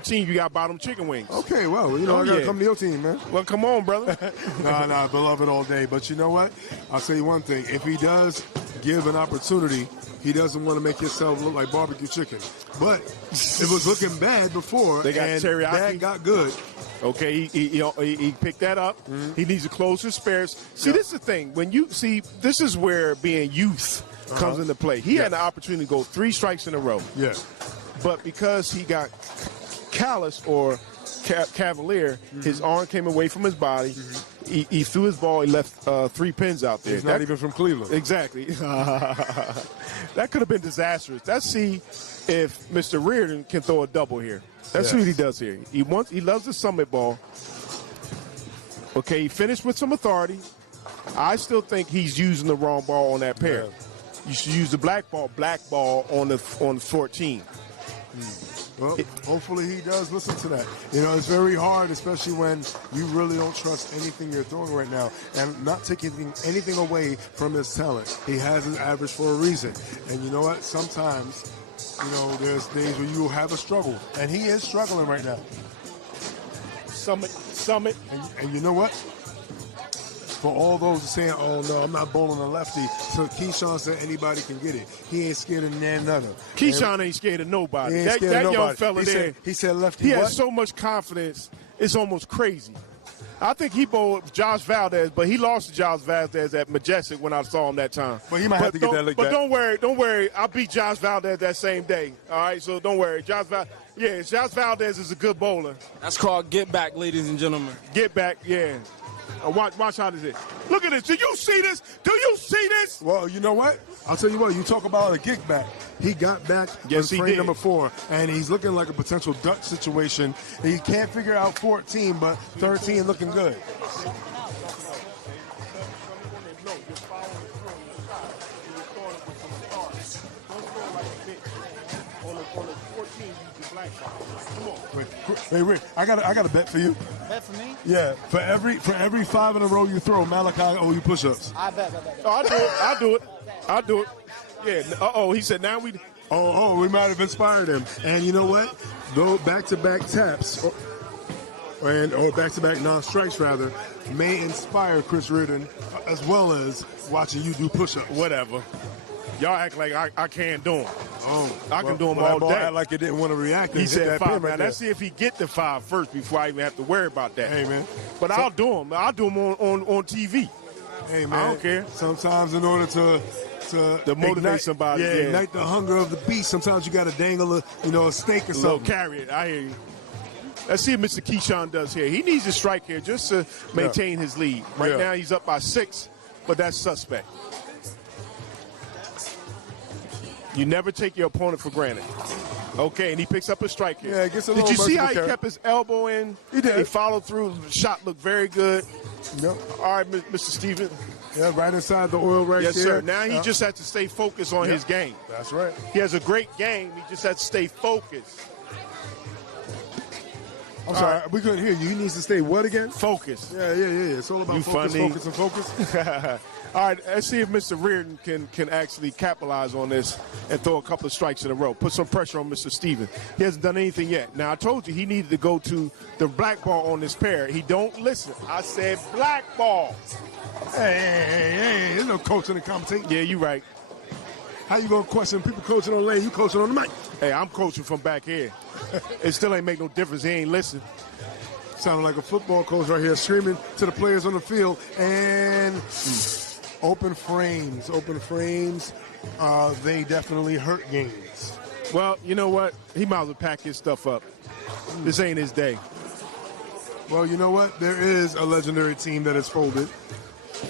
team. You got to buy them chicken wings. Okay, well, you know, I got to come to your team, man. Well, come on, brother. Nah, beloved all day. But you know what? I'll tell you one thing. If he does give an opportunity, he doesn't want to make himself look like barbecue chicken. But it was looking bad before. They got and teriyaki. that got good. Okay, he picked that up. He needs to close his spares. See, this is the thing. This is where being youth comes into play. He had an opportunity to go 3 strikes in a row. Yeah. But because he got callous or cavalier, his arm came away from his body. He threw his ball. He left 3 pins out there. He's not even from Cleveland. Exactly. That could have been disastrous. Let's see if Mr. Riordan can throw a double here. Let's see what he does here. He loves the summit ball. Okay, he finished with some authority. I still think he's using the wrong ball on that pair. You should use the black ball on 14. Well, hopefully he does listen to that. You know, it's very hard, especially when you really don't trust anything you're throwing right now, and not taking anything away from his talent. He has his average for a reason. And you know what? Sometimes, you know, there's days where you will have a struggle, and he is struggling right now. Summit. And you know what? For all those saying, oh, no, I'm not bowling a lefty, so Keyshawn said anybody can get it. He ain't scared of none. Keyshawn ain't scared of nobody. He ain't scared of nobody. Young fella He said lefty he what? has so much confidence, it's almost crazy. I think he bowled Josh Valdez, but he lost to Josh Valdez at Majestic when I saw him that time. Well, he might have to get that lick back. But don't worry. I beat Josh Valdez that same day. All right, so don't worry. Josh Valdez is a good bowler. That's called get back, ladies and gentlemen. Get back, yeah. Watch how this is. Look at this. Do you see this? Do you see this? Well, you know what? I'll tell you what. You talk about a kick back. He got back in frame number 4, and he's looking like a potential Dutch situation. He can't figure out 14, but 13 looking good. Wait, Rick, I got a bet for you. Bet for me? Yeah, for every 5 in a row you throw, Malachi owe you push-ups. I bet. Oh, I'll do it. Yeah. He said now we. We might have inspired him. And you know what? Though back-to-back taps or back-to-back non-strikes rather may inspire Chris Riordan as well as watching you do push-ups. Whatever. Y'all act like I can't do them. I can do them all all day. Act like it didn't want to react. He said 5. Right, let's see if he get the 5 first before I even have to worry about that. Hey, man. But I'll do them. I'll do them on TV. Hey, man. I don't care. Sometimes in order to motivate somebody. Ignite the hunger of the beast. Sometimes you got to dangle a steak or something. Carry it. I hear you. Let's see what Mr. Keyshawn does here. He needs a strike here just to maintain his lead. Right now he's up by 6, but that's suspect. You never take your opponent for granted. Okay, and he picks up a strike here. Yeah, gets a little. Did you see how he carry. kept his elbow in? He did. He followed through. The shot looked very good. Yep. All right, Mr. Steven. Yeah, right inside the oil right yes, there. Yes, sir. Now he just has to stay focused on his game. That's right. He has a great game. He just has to stay focused. I'm sorry, we couldn't hear you. He needs to stay what again? Focused. Yeah. It's all about focus, focus. All right, let's see if Mr. Riordan can actually capitalize on this and throw a couple of strikes in a row. Put some pressure on Mr. Steven. He hasn't done anything yet. Now, I told you he needed to go to the black ball on this pair. He don't listen. I said black ball. Hey, there's no coaching and commentating. Yeah, you're right. How you going to question people coaching on lane? You coaching on the mic. Hey, I'm coaching from back here. It still ain't make no difference. He ain't listening. Sounding like a football coach right here screaming to the players on the field. And open frames, they definitely hurt games. Well, you know what? He might as well pack his stuff up. This ain't his day. Well, you know what? There is a legendary team that has folded.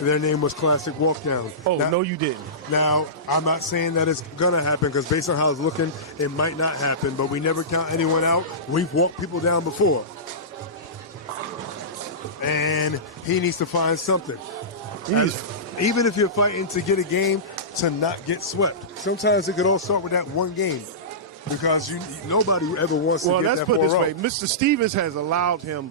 Their name was Classic Walkdown. Oh, now, no, you didn't. Now, I'm not saying that it's going to happen because based on how it's looking, it might not happen, but we never count anyone out. We've walked people down before. And he needs to find something. Even if you're fighting to get a game, to not get swept. Sometimes it could all start with that one game. because nobody ever wants to get that let's put it this 4-0. way. Mr. Stevens has allowed him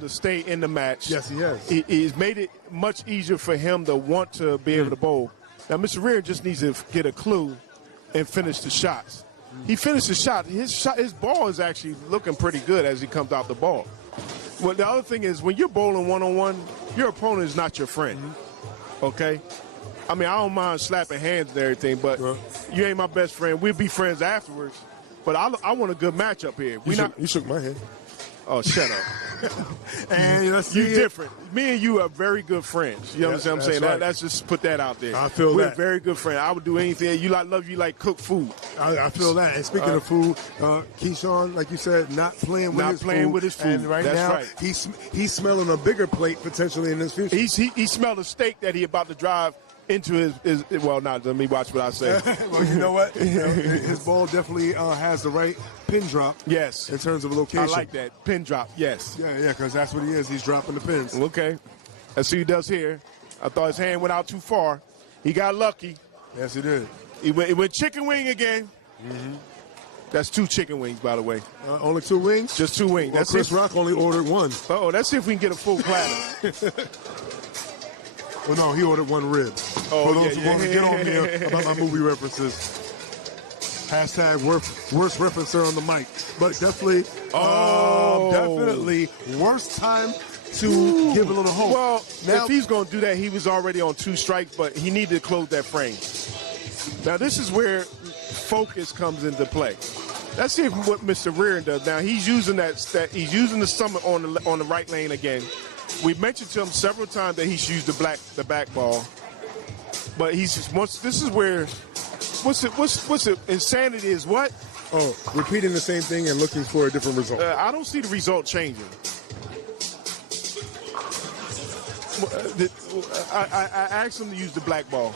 to stay in the match. Yes, he has. He's made it much easier for him to want to be able to bowl. Now, Mr. Riordan just needs to get a clue and finish the shots. He finished the shot. His ball is actually looking pretty good as he comes out the ball. Well, the other thing is when you're bowling one-on-one, your opponent is not your friend. Okay? I mean, I don't mind slapping hands and everything, but you ain't my best friend. We'll be friends afterwards. But I want a good matchup here. You shook my hand. Oh, shut up. And you different. Me and you are very good friends. You understand what I'm saying? Right. Let's just put that out there. I feel We're that. very good friends. I would do anything. Love you like cook food. I feel that. And speaking of food, Keyshawn, like you said, not playing with his food. And right That's now, right. he's smelling a bigger plate potentially in his future. He smelled a steak that he about to drive into his well, not let me watch what I say. Well, you know what? His ball definitely has the right pin drop. Yes. In terms of location. I like that. Pin drop, yes. Yeah, because that's what he is. He's dropping the pins. Okay. Let's see what he does here. I thought his hand went out too far. He got lucky. Yes, he did. He went chicken wing again. That's 2 chicken wings, by the way. Only 2 wings? Just 2 wings. Well, That's Chris it. Rock only ordered 1. Uh-oh, let's see if we can get a full platter. Well, no, he ordered 1 rib. Oh, For those who yeah. want to get on here about my movie references. Hashtag worst referencer on the mic. But definitely, definitely worst time to give a little hope. Well, now, if he's going to do that, he was already on 2 strikes, but he needed to close that frame. Now, this is where focus comes into play. Let's see what Mr. Riordan does. Now, he's using he's using the summit on the right lane again. We mentioned to him several times that he should use the back ball, but this is where what's it? Insanity is what? Oh, repeating the same thing and looking for a different result. I don't see the result changing. I asked him to use the black ball.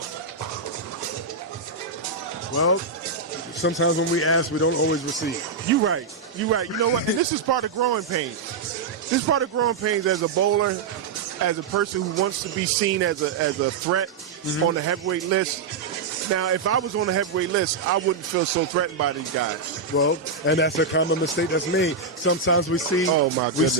Well, sometimes when we ask, we don't always receive. You're right. You know what? And this is part of growing pains. This is part of growing pains as a bowler, as a person who wants to be seen as a threat on the heavyweight list. Now, if I was on the heavyweight list, I wouldn't feel so threatened by these guys. Well, and that's a common mistake that's made. Sometimes we see, certain matches, he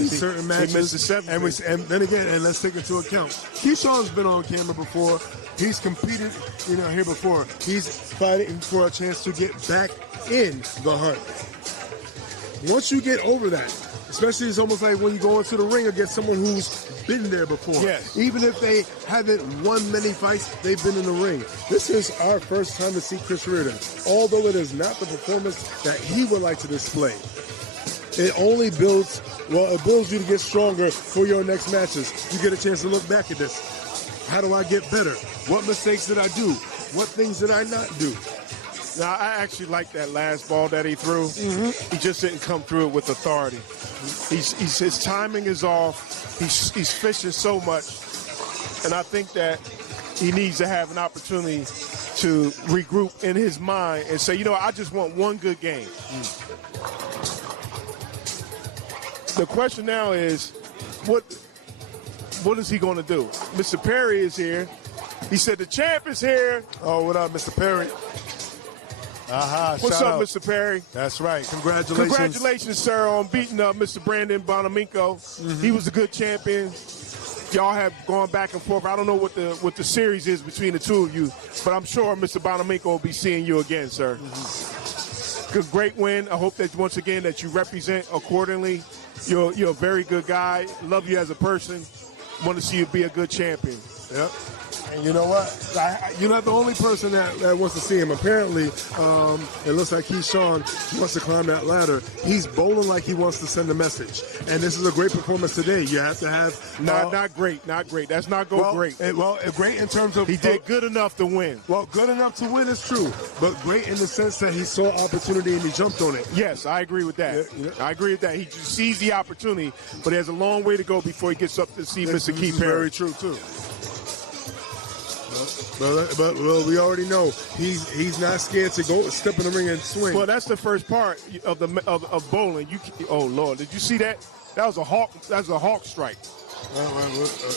missed the 7th. and then again, and let's take into account, Keyshawn's been on camera before. He's competed, here before. He's fighting for a chance to get back in the hunt. Once you get over that, especially it's almost like when you go into the ring against someone who's been there before. Yes. Even if they haven't won many fights, they've been in the ring. This is our first time to see Chris Riordan, although it is not the performance that he would like to display. It only builds you to get stronger for your next matches. You get a chance to look back at this. How do I get better? What mistakes did I do? What things did I not do? Now, I actually like that last ball that he threw. He just didn't come through it with authority. His timing is off. He's fishing so much. And I think that he needs to have an opportunity to regroup in his mind and say, I just want one good game. The question now is, what is he going to do? Mr. Perry is here. He said the champ is here. Oh, what up, Mr. Perry? What's up, Mr. Perry? That's right. Congratulations. Congratulations, sir, on beating up Mr. Brandon Bonamico. He was a good champion. Y'all have gone back and forth. I don't know what the series is between the two of you, but I'm sure Mr. Bonamico will be seeing you again, sir. Good, great win. I hope that once again that you represent accordingly. You're a very good guy. Love you as a person. Want to see you be a good champion. Yep. And you know what? You're not the only person that wants to see him. Apparently, it looks like Keyshawn wants to climb that ladder. He's bowling like he wants to send a message. And this is a great performance today. You have to have... Not great. That's not great. Great in terms of... He did good enough to win. Well, good enough to win is true. But great in the sense that he saw opportunity and he jumped on it. Yes, I agree with that. Yeah. I agree with that. He just sees the opportunity, but there's a long way to go before he gets up to see Mr. Keith Perry. Very true, too. But we already know he's not scared to go step in the ring and swing. Well, that's the first part of bowling. Oh Lord, did you see that? That was a hawk. That's a hawk strike.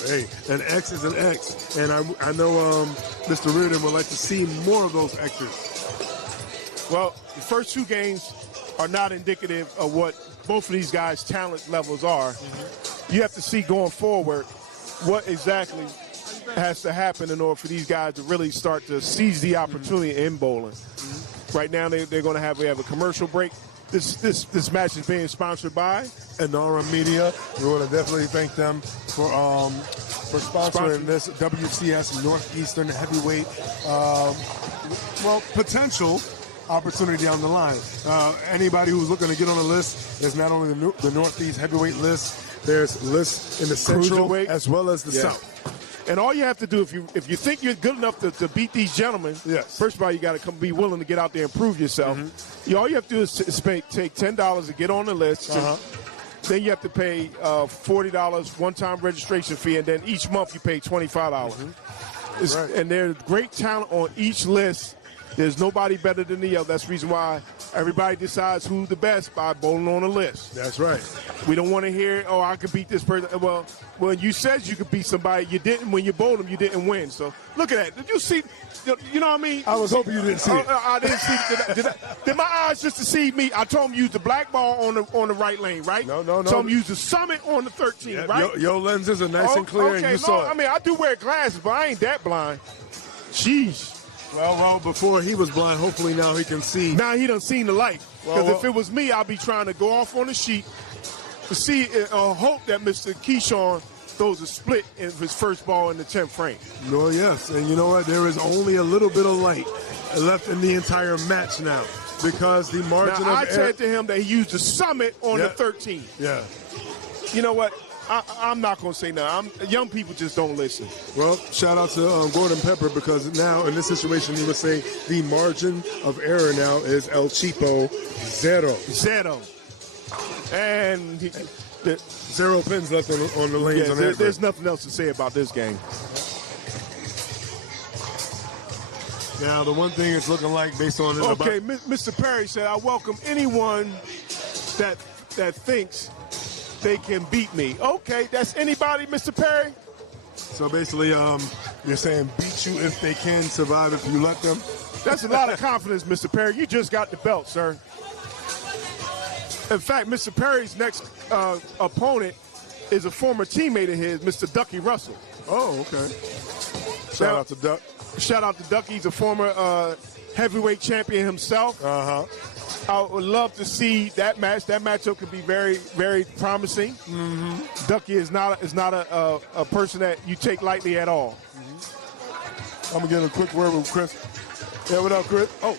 Hey, an X is an X, and I know Mr. Riordan would like to see more of those X's. Well, the first 2 games are not indicative of what both of these guys' talent levels are. You have to see going forward what exactly has to happen in order for these guys to really start to seize the opportunity in bowling. Right now, they're going to have a commercial break. This match is being sponsored by Enara Media. We want to definitely thank them for sponsoring this WCS Northeastern Heavyweight. Potential opportunity down the line. Anybody who's looking to get on the list is not only the Northeast Heavyweight list. There's lists in the Central as well as the South. And all you have to do, if you think you're good enough to beat these gentlemen, first of all, you got to be willing to get out there and prove yourself. All you have to do is take $10 to get on the list. Then you have to pay $40 one-time registration fee, and then each month you pay $25. And there's great talent on each list. There's nobody better than the other. That's the reason why everybody decides who's the best by bowling on a list. That's right. We don't want to hear, oh, I could beat this person. Well, when you said you could beat somebody, you didn't. When you bowled them, you didn't win. So look at that. Did you see? You know what I mean? I was hoping you didn't see it. I didn't see it. Did my eyes just deceive me? I told him use the black ball on the right lane, right? No. Told him use the summit on the 13, right? Your lenses are nice and clear, and you saw it. I mean, I do wear glasses, but I ain't that blind. Jeez. Well, before he was blind, hopefully now he can see. Now he done seen the light. Because if it was me, I'd be trying to go off on the sheet to see, hope that Mr. Keyshawn throws a split in his first ball in the 10th frame. Well, yes, and you know what? There is only a little bit of light left in the entire match now because the margin of error. I said to him that he used the summit on the 13. Yeah. You know what? I'm not going to say nothing. Young people just don't listen. Well, shout out to Gordon Pepper because now in this situation he would say the margin of error now is El Cheapo 0. And 0 pins left on the lanes. Yeah, there's nothing else to say about this game. Now, the one thing it's looking like based on it. Okay, Mr. Perry said, I welcome anyone that thinks they can beat me. Okay, that's anybody, Mr. Perry? So basically, you're saying beat you if they can survive if you let them? That's a lot of confidence, Mr. Perry. You just got the belt, sir. In fact, Mr. Perry's next opponent is a former teammate of his, Mr. Ducky Russell. Oh, okay. Shout out to Duck. Shout out to Ducky. He's a former heavyweight champion himself. I would love to see that match. That matchup could be very, very promising. Ducky is not a person that you take lightly at all. I'm going to get a quick word with Chris. Yeah, what up, Chris? Oh.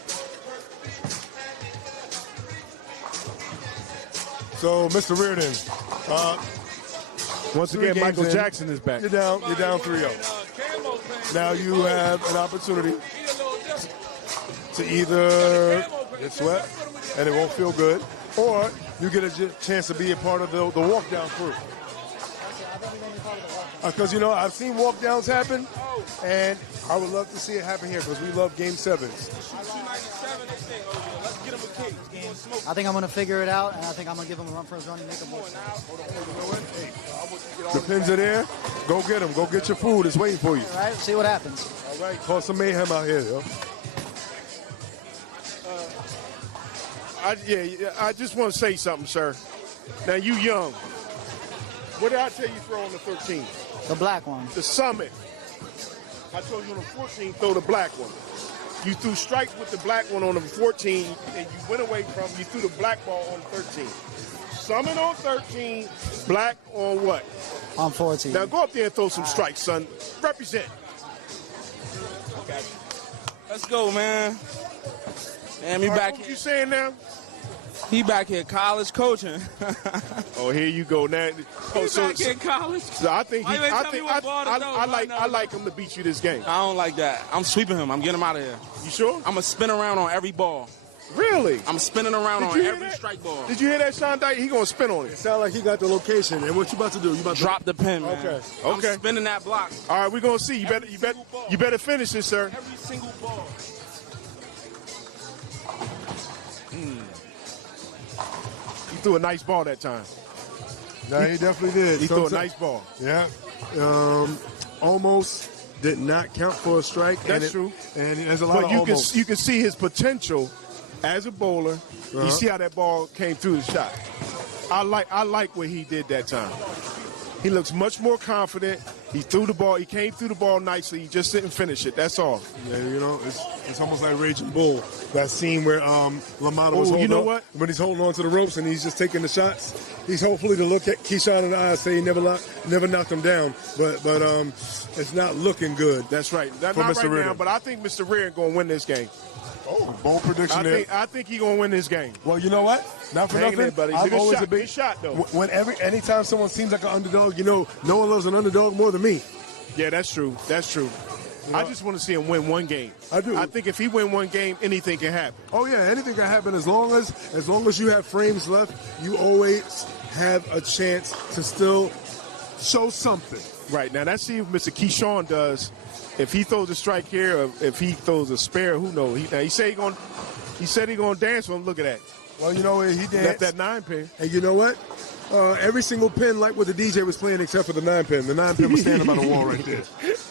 So, Mr. Riordan. Once again, Michael Jackson is back. You're down 3-0. Now you have an opportunity to either get swept and it won't feel good, or you get a chance to be a part of the walk-down crew. Because, I've seen walk-downs happen, and I would love to see it happen here because we love Game 7s. I think I'm going to figure it out, and I think I'm going to give him a run for his money, make him more. The pins are there. Go get them. Go get your food. It's waiting for you. All right, see what happens. All right, cause some mayhem out here, yo. I just want to say something, sir. Now, you young. What did I tell you throw on the 13? The black one. The summit. I told you on the 14, throw the black one. You threw strikes with the black one on the 14, and you went away from, you threw the black ball on 13. Summit on 13, black on what? On 14. Now, go up there and throw some strikes, son. Represent. Let's go, man. Damn, he back. What you saying now? He back here college coaching. Oh, here you go now. He's back here college. So I think I like him to beat you this game. I don't like that. I'm sweeping him. I'm getting him out of here. You sure? I'm gonna spin around on every ball. Really? I'm spinning around on every strike ball. Did you hear that, Sean Dyke? He gonna spin on it. It sounds like he got the location. And what you about to do? You about to drop the pin, man. Okay. I'm spinning that block. All right, we're gonna see. You better finish it, sir. Every single ball. He threw a nice ball that time. No, he definitely did. He threw a nice ball. Yeah. Almost did not count for a strike. That's true. And there's a lot of almost. You can see his potential as a bowler, you see how that ball came through the shot. I like what he did that time. He looks much more confident. He threw the ball. He came through the ball nicely. He just didn't finish it. That's all. Yeah, you know, it's almost like Raging Bull. That scene where Lamada was holding when he's holding on to the ropes and he's just taking the shots. He's hopefully to look at Keyshawn in the eye and say he never knocked him down. But it's not looking good. That's right. Not Mr. right Riordan. now, but I think Mr. Riordan going to win this game. Oh, bold prediction there. I think he's going to win this game. Well, you know what? Not for nothing. Buddy. I'm always a big shot, though. Anytime someone seems like an underdog, you know, no one loves an underdog more than me. Yeah, that's true. That's true. You know, I just want to see him win one game. I do. I think if he win one game, anything can happen. Oh yeah, anything can happen as long as you have frames left. You always have a chance to still show something. Right now, let's see if Mr. Keyshawn does. If he throws a strike here, or if he throws a spare, who knows? He said he gonna dance with him. Look at that. Well, you know what? He danced. Left that 9-pin. And you know what? Every single pin like what the DJ was playing except for the 9-pin. The 9-pin was standing by the wall right there.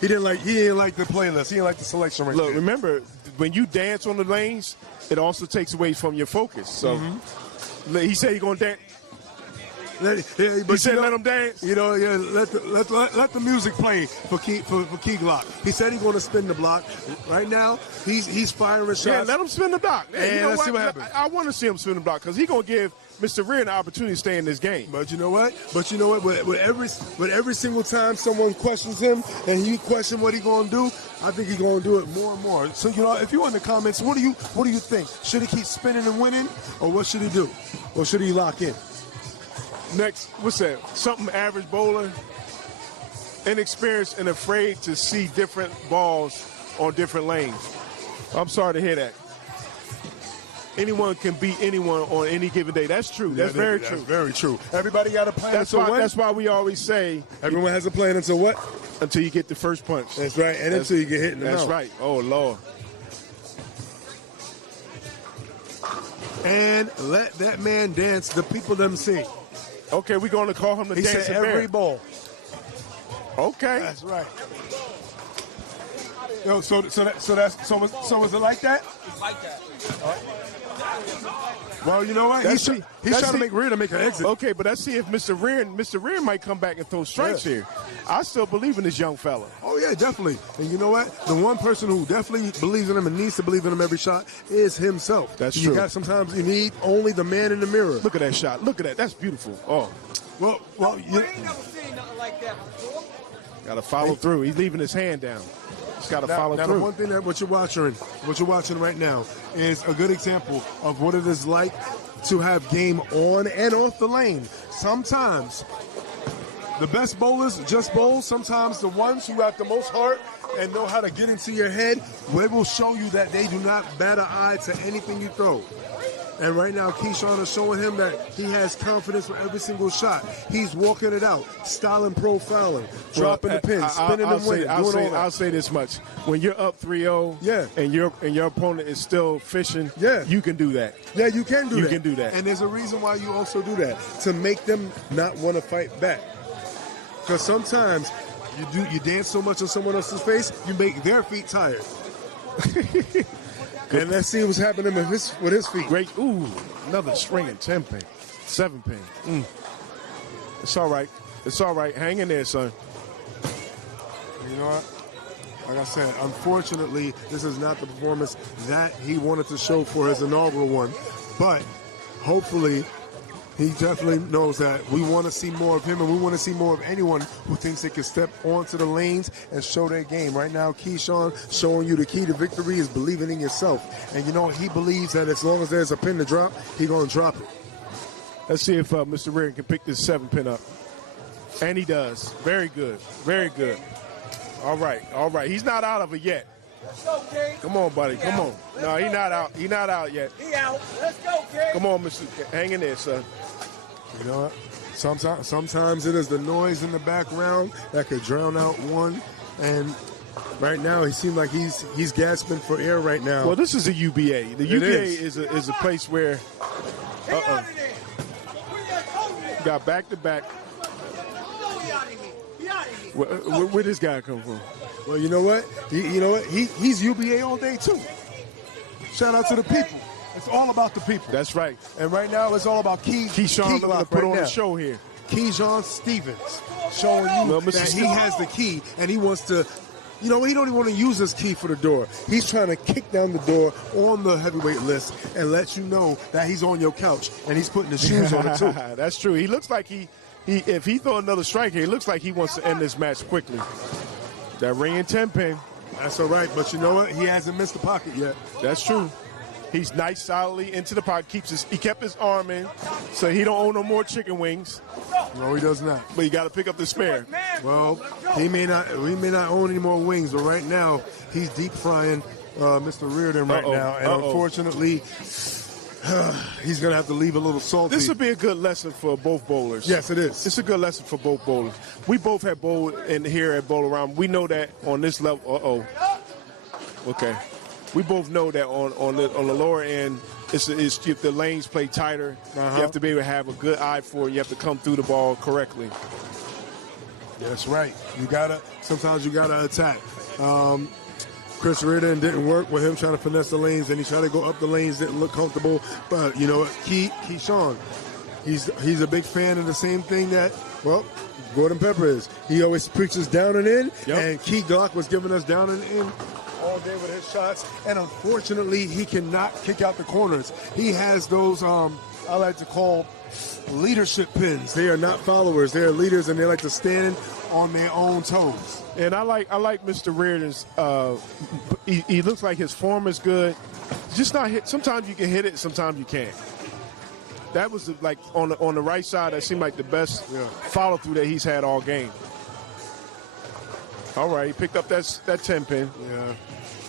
He didn't like the playlist. He didn't like the selection right there. Look, remember, when you dance on the lanes, it also takes away from your focus. So he said he's gonna dance. He said let him dance. You know, yeah. Let the music play for Key Glock. He said he's going to spin the block. Right now, he's firing shots. Yeah, let him spin the block. And you know let's see what happens. I want to see him spin the block because he's going to give Mr. Riordan the opportunity to stay in this game. But you know what? With every single time someone questions him and he question what he's going to do, I think he's going to do it more and more. So you know, if you're in the comments, what do you think? Should he keep spinning and winning, or what should he do? Or should he lock in? Next, what's that? Something average bowler, inexperienced and afraid to see different balls on different lanes. I'm sorry to hear that. Anyone can beat anyone on any given day. That's true. That's very true. That's very true. Everybody got a plan. That's why we always say everyone has a plan until what? Until you get the first punch. That's right. And until you get hit in the mouth. That's right. Oh Lord. And let that man dance. The people them sing. Okay, we're going to call him the dancing bear. He said every ball. Okay. That's right. Yo, so was it like that? It's like that. Well, you know what? He's trying to make Riordan make an exit. Okay, but let's see if Mr. Riordan might come back and throw strikes here. I still believe in this young fella. Oh, yeah, definitely. And you know what? The one person who definitely believes in him and needs to believe in him every shot is himself. That's true. Sometimes you need only the man in the mirror. Look at that shot. Look at that. That's beautiful. Oh. Well, I ain't never seen nothing like that before. Got to follow through. He's leaving his hand down. Just got to follow through. Now, the one thing that what you're watching right now is a good example of what it is like to have game on and off the lane. Sometimes the best bowlers just bowl. Sometimes the ones who have the most heart and know how to get into your head, they will show you that they do not bat an eye to anything you throw. And right now, Keyshawn is showing him that he has confidence with every single shot. He's walking it out, styling, profiling, dropping the pins, spinning and winning, I'll say this much: when you're up 3-0, and your opponent is still fishing, you can do that. Yeah, you can do that. You can do that. And there's a reason why you also do that, to make them not want to fight back. Because sometimes you dance so much on someone else's face, you make their feet tired. And let's see what's happening with his feet. Great. Ooh, another string and 10-pin, 7-pin. It's all right. It's all right. Hang in there, son. You know what? Like I said, unfortunately, this is not the performance that he wanted to show for his inaugural one. But hopefully, he definitely knows that we want to see more of him, and we want to see more of anyone who thinks they can step onto the lanes and show their game. Right now, Keyshawn showing you the key to victory is believing in yourself. And you know, he believes that as long as there's a pin to drop, he's going to drop it. Let's see if Mr. Riordan can pick this 7-pin up. And he does. Very good. Very good. All right. All right. He's not out of it yet. Let's go, King. Come on, buddy. Come on. No, he's not out. He's not out yet. He out. Let's go, King. Come on, Mr. Hang in there, son. You know what? Sometimes it is the noise in the background that could drown out one. And right now, he seems like he's gasping for air right now. Well, this is a UBA. The UBA is a place where got back-to-back. Where this guy come from? Well, you know what? He's UBA all day too. Shout out to the people. It's all about the people. That's right. And right now, it's all about Keyshawn looking to put on a show here. Keyshawn Stevens showing you that he has the key, and he wants to. He don't even want to use his key for the door. He's trying to kick down the door on the heavyweight list and let you know that he's on your couch, and he's putting his shoes on it too. That's true. He looks like if he throw another strike here, it looks like he wants to end this match quickly. That ringing 10 pin. That's all right, but you know what? He hasn't missed the pocket yet. That's true. He's nice, solidly into the pocket. He kept his arm in, so he don't own no more chicken wings. No, he does not. But you got to pick up the spare. Well, we may not own any more wings, but right now he's deep frying Mr. Riordan right now, and unfortunately, he's going to have to leave a little salty. This would be a good lesson for both bowlers. Yes, it is. It's a good lesson for both bowlers. We both have bowled in here at Bowl Around. We know that on this level. Okay. We both know that on the lower end, it's the lanes play tighter. You have to be able to have a good eye for it. You have to come through the ball correctly. That's right. Sometimes you gotta attack. Chris Riordan didn't work with him trying to finesse the lanes, and he tried to go up the lanes, didn't look comfortable. But you know what, Keyshawn, he's a big fan of the same thing that, well, Gordon Pepper is. He always preaches down and in, and Key Glock was giving us down and in all day with his shots, and unfortunately he cannot kick out the corners. He has those I like to call leadership pins. They are not followers, they're leaders, and they like to stand on their own toes. And I like Mr. Riordan's he looks like his form is good. Just not hit. Sometimes you can hit it, sometimes you can't. That was like on the right side, that seemed like the best follow through that he's had all game. All right, he picked up that 10 pin. Yeah.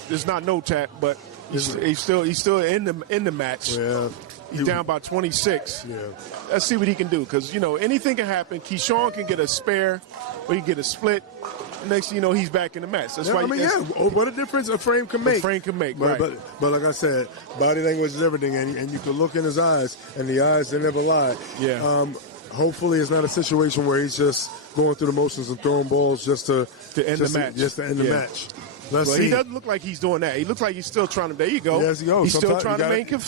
There's not no tap, but he's still in the match. Yeah. He's down by 26. Yeah. Let's see what he can do, because anything can happen. Keyshawn can get a spare, or he can get a split. Next thing you know, he's back in the match. That's why. What a difference a frame can make. A frame can make, but, right? But like I said, body language is everything, and you can look in his eyes, and the eyes, they never lie. Yeah. Hopefully, it's not a situation where he's just going through the motions and throwing balls just to end the match. Just to end the match. Let's see. He doesn't look like he's doing that. He looks like he's still trying to. There you go. Yes, he goes. He's still trying to make him.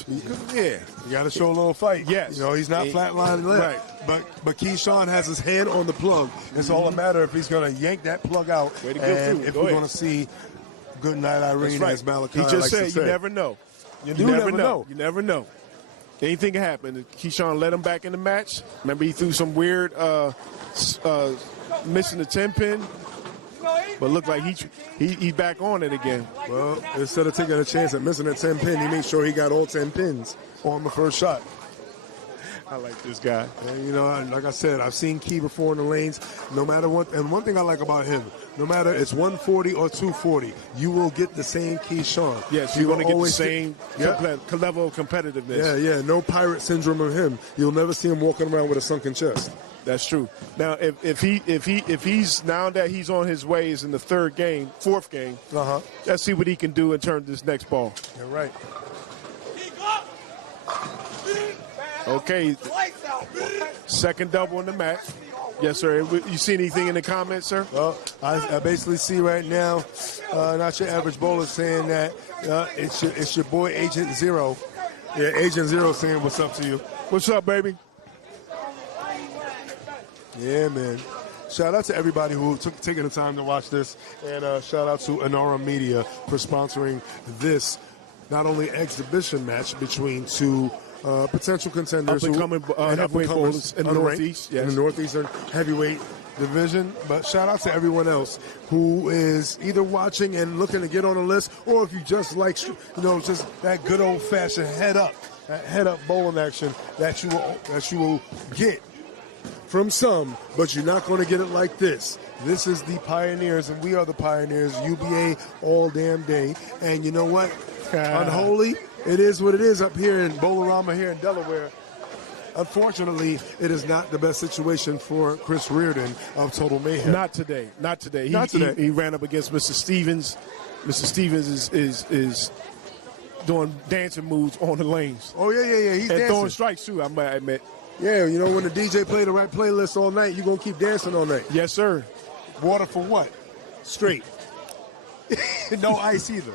Yeah. You got to show a little fight. Yes. He's not flatlining left. Right. But Keyshawn has his hand on the plug. It's all a matter if he's going to yank that plug out. Way to go and through. if we're going to see good night Irene, as Malachi He just likes said, to say. you never know. You never know. You never know. Anything can happen. Keyshawn let him back in the match. Remember, he threw some weird missing the 10 pin. But looked like he's back on it again. Well, instead of taking a chance at missing that 10 pin, he made sure he got all 10 pins on the first shot. I like this guy. And, like I said, I've seen Key before in the lanes. No matter what, and one thing I like about him, no matter it's 140 or 240, you will get the same Keyshawn. Yes, you're going to get the same level of competitiveness. Yeah. No pirate syndrome of him. You'll never see him walking around with a sunken chest. That's true. Now, if he's now that he's on his way, is in the fourth game. Let's see what he can do in terms of this next ball. You're right. Okay, second double in the match. Yes, sir. You see anything in the comments, sir? Well, I basically see right now, not your average bowler saying that it's your boy Agent Zero. Yeah, Agent Zero saying what's up to you. What's up, baby? Yeah, man. Shout out to everybody who taking the time to watch this, and shout out to Anora Media for sponsoring this not only exhibition match between two potential contenders up-and-coming bowlers in the Northeast, in the Northeastern heavyweight division, but shout out to everyone else who is either watching and looking to get on a list, or if you just like, just that good old-fashioned head up bowling action that you will get from some, but you're not going to get it like this. This is the Pioneers, and we are the Pioneers, UBA all damn day. And you know what? Unholy, it is what it is up here in Bowl-A-Rama here in Delaware. Unfortunately, it is not the best situation for Chris Riordan of Total Mayhem. Not today. He ran up against Mr. Stevens. Mr. Stevens is doing dancing moves on the lanes. Oh, yeah. He's dancing. Throwing strikes, too, I might admit. Yeah, when the DJ play the right playlist all night, you're going to keep dancing all night. Yes, sir. Water for what? Straight. No ice either.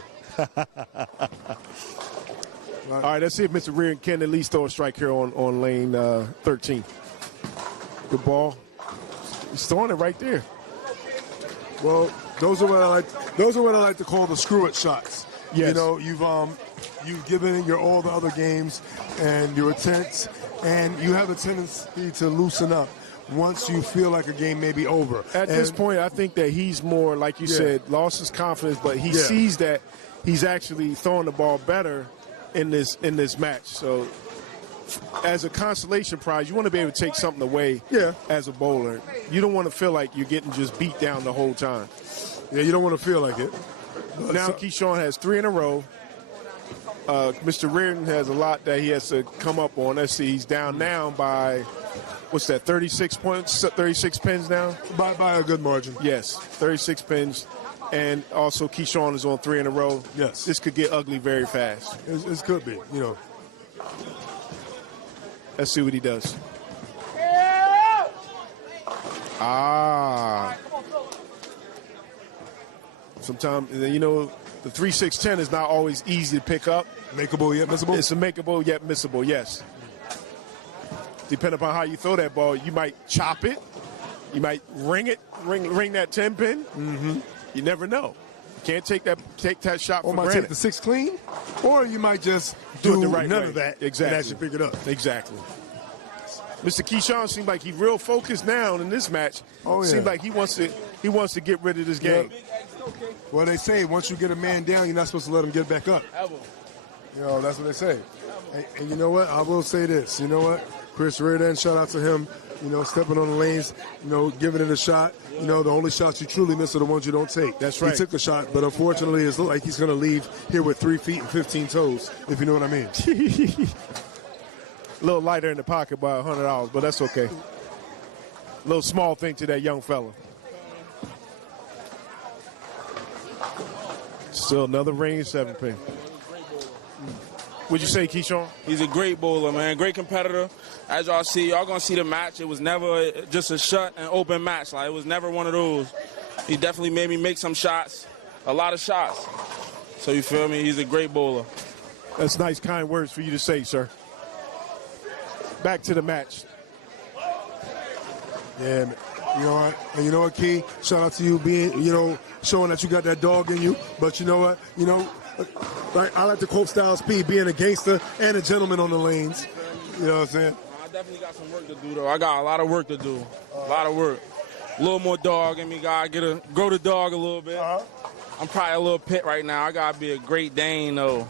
All right, let's see if Mr. Riordan can at least throw a strike here on lane 13. Good ball. He's throwing it right there. Well, those are what I like. Those are what I like to call the screw it shots. Yes. You know, you've given it your all the other games, and you're tense, and you have a tendency to loosen up once you feel like a game may be over. At this point, I think that he's more, like you said, lost his confidence, but he sees that he's actually throwing the ball better in this match. So, as a consolation prize, you want to be able to take something away as a bowler. You don't want to feel like you're getting just beat down the whole time. Yeah, you don't want to feel like it. Now Keyshawn has 3 in a row. Mr. Riordan has a lot that he has to come up on. Let's see, he's down now by, what's that, 36 points, 36 pins now? By a good margin. Yes, 36 pins. And also Keyshawn is on 3 in a row. Yes. This could get ugly very fast. It could be, you know. Let's see what he does. Sometimes, you know, the 3-6-10 is not always easy to pick up. Makeable yet missable? It's a makeable yet missable, yes. Depending upon how you throw that ball, you might chop it. You might ring it, ring that 10 pin. Mm-hmm. You never know. You can't take that shot for granted. Or might take the 6 clean, or you might just do it the right none way. of that exactly. and actually pick it up. Exactly. Mr. Keyshawn seems like he's real focused now in this match. Oh, yeah. Seems like he wants to get rid of this game. Well, they say once you get a man down, you're not supposed to let him get back up. You know, that's what they say. And you know what? I will say this. You know what? Chris Riordan, shout out to him. You know, stepping on the lanes, you know, giving it a shot. You know, the only shots you truly miss are the ones you don't take. That's right. He took the shot, but unfortunately, it's like he's going to leave here with 3 feet and 15 toes, if you know what I mean. A little lighter in the pocket by $100, but that's okay. A little small thing to that young fella. Still another range 7 pin. What'd you say, Keyshawn? He's a great bowler, man. Great competitor. As y'all see, y'all gonna see the match. It was never just a shut and open match. Like, it was never one of those. He definitely made me make some shots, a lot of shots. So you feel me? He's a great bowler. That's nice, kind words for you to say, sir. Back to the match. Yeah, man. You know what? And you know what, Key? Shout out to you being, you know, showing that you got that dog in you. But you know what? You know, like I like to quote Styles P, being a gangster and a gentleman on the lanes. You know what I'm saying? I definitely got some work to do, though. I got a lot of work to do. A lot of work. A little more dog in me. Gotta grow the dog a little bit. I'm probably a little pit right now. I gotta be a Great Dane, though.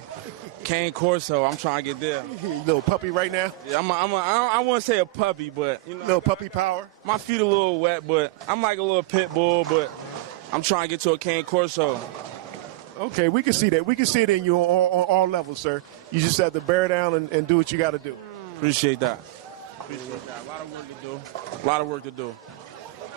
Cane Corso, I'm trying to get there. Little puppy right now? Yeah, I wouldn't say a puppy, but, you know. Little puppy power? My feet a little wet, but I'm like a little pit bull, but I'm trying to get to a Cane Corso. Okay, we can see that. We can see it in you on all levels, sir. You just have to bear down and do what you got to do. Appreciate that. Appreciate that. A lot of work to do. A lot of work to do.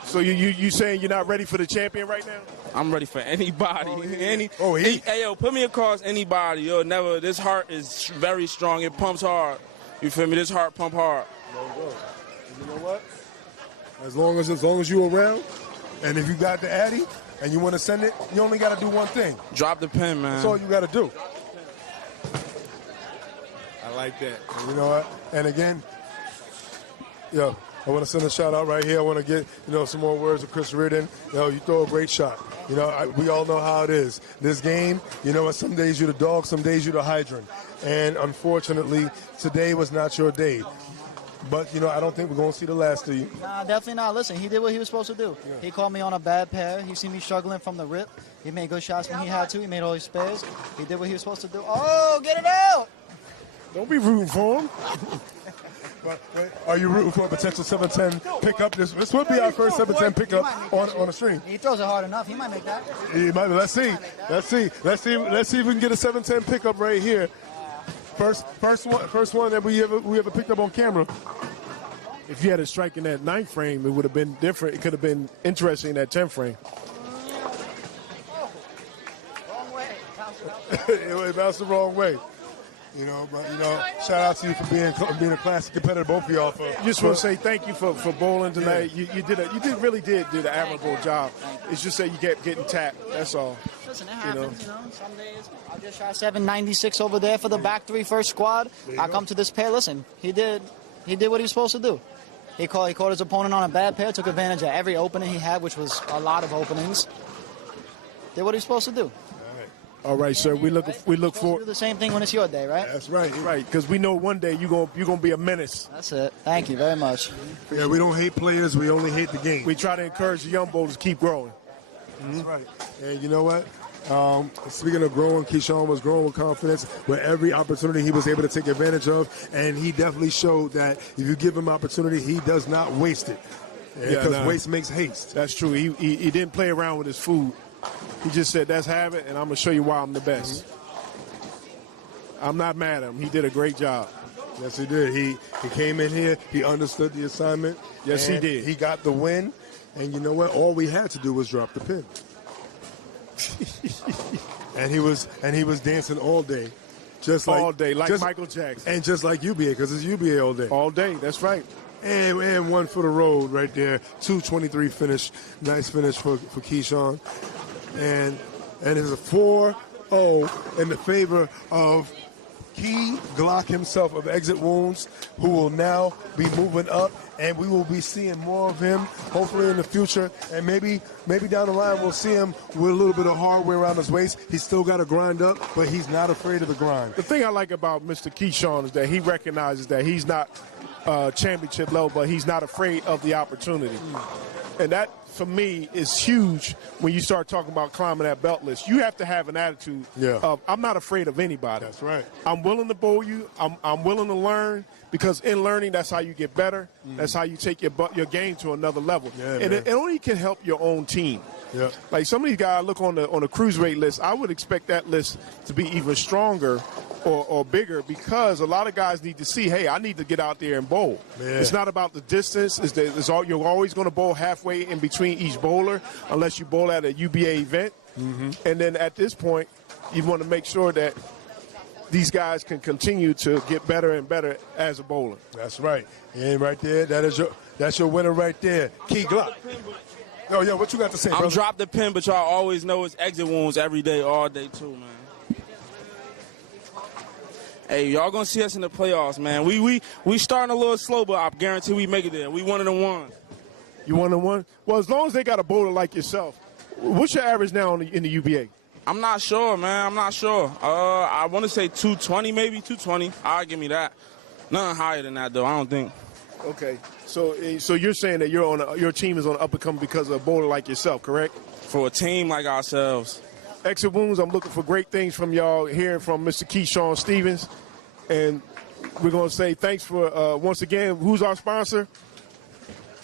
So you saying you're not ready for the champion right now? I'm ready for anybody. Hey, yo, put me across anybody. Yo, never. This heart is very strong. It pumps hard. You feel me? This heart pump hard. You know what? As long as you around, and if you got the Addy and you want to send it, you only got to do one thing. Drop the pen, man. That's all you got to do. I like that. And you know what? And again, yo, I want to send a shout out right here. I want to get, you know, some more words of Chris Riordan. You know, you throw a great shot. You know, we all know how it is. This game, you know what, some days you're the dog, some days you're the hydrant. And unfortunately, today was not your day. But, you know, I don't think we're going to see the last of you. Nah, definitely not. Listen, he did what he was supposed to do. Yeah. He called me on a bad pair. He seen me struggling from the rip. He made good shots when he had to. He made all his spares. He did what he was supposed to do. Oh, get it out! Don't be rooting for him. But are you rooting for a potential 7-10 pickup? This would be our first 7-10 pickup on the stream. He throws it hard enough. He might make that. He might. Let's see if we can get a 7-10 pickup right here. First one that we ever picked up on camera. If you had a strike in that 9th frame, it would have been different. It could have been interesting in that 10th frame. Wrong way. It bounced the wrong way. You know, but you know, shout out to you for being a classic competitor, both of y'all. Just want to say thank you for bowling tonight. Yeah. You really did an admirable job. It's just that you kept getting tapped. That's all. Listen, it happens, you know. Some days I just shot 796 over there for the back three first squad. I come to this pair. Listen, he did what he was supposed to do. He caught his opponent on a bad pair, took advantage of every opening he had, which was a lot of openings. Did what he was supposed to do. All right, sir. We look for Do the same thing when it's your day, right? That's right. right because we know one day you're gonna be a menace. That's it. Thank you very much. Yeah, we don't hate players. We only hate the game. We try to encourage the young bowlers to keep growing. That's right. And you know what? Speaking of growing, Keyshawn was growing with confidence with every opportunity he was able to take advantage of, and he definitely showed that if you give him opportunity, he does not waste it. Because waste makes haste. That's true. He didn't play around with his food. He just said, "That's have it, and I'm gonna show you why I'm the best." I'm not mad at him. He did a great job. Yes, he did. He came in here. He understood the assignment. Yes, he did. He got the win. And you know what? All we had to do was drop the pin. and he was dancing all day, just like all day, like Michael Jackson, and just like UBA, because it's UBA all day. All day. That's right. And one for the road right there. 2:23 finish. Nice finish for Keyshawn. And it's a 4-0 in the favor of Key Glock himself of Exit Wounds, who will now be moving up, and we will be seeing more of him hopefully in the future. And maybe down the line we'll see him with a little bit of hardware around his waist. He's still got to grind up, but he's not afraid of the grind. The thing I like about Mr. Keyshawn is that he recognizes that he's not championship level, but he's not afraid of the opportunity. And that, for me, is huge when you start talking about climbing that belt list. You have to have an attitude of, I'm not afraid of anybody. That's right. I'm willing to bowl you. I'm willing to learn, because in learning, that's how you get better. That's how you take your game to another level. Yeah, and it only can help your own team. Yeah. Like some of these guys look on the cruiserweight list, I would expect that list to be even stronger or bigger, because a lot of guys need to see, hey, I need to get out there and bowl. Yeah. It's not about the distance. You're always going to bowl halfway in between each bowler unless you bowl at a UBA event. And then at this point, you want to make sure that these guys can continue to get better and better as a bowler. That's right. And right there, that's your winner right there, Key Glock. Oh, yeah, what you got to say, brother? I'm drop the pin, but y'all always know it's Exit Wounds every day, all day, too, man. Hey, y'all gonna see us in the playoffs, man. We starting a little slow, but I guarantee we make it there. We one of the ones. You one of the one? Well, as long as they got a bowler like yourself, what's your average now in the UBA? I'm not sure, man. I'm not sure. I want to say 220, maybe 220. I'll give me that. Nothing higher than that, though. I don't think. Okay, so you're saying that your team is on the up and coming because of a bowler like yourself, correct? For a team like ourselves. Exit Wounds, I'm looking for great things from y'all, hearing from Mr. Keyshawn Stevens. And we're going to say thanks for, once again, who's our sponsor?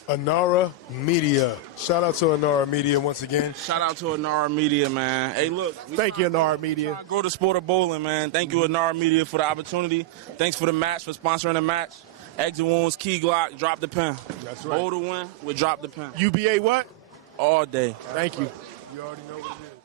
Anara Media. Shout out to Anara Media once again. Shout out to Anara Media, man. Hey, look. Thank you, Anara Media. Grow the sport of bowling, man. Thank you, Anara Media, for the opportunity. Thanks for the match, for sponsoring the match. Exit Wounds, Key Glock, drop the pen. That's right. Bowl to win, we drop the pen. UBA what? All day. Thank you. You already know what it is.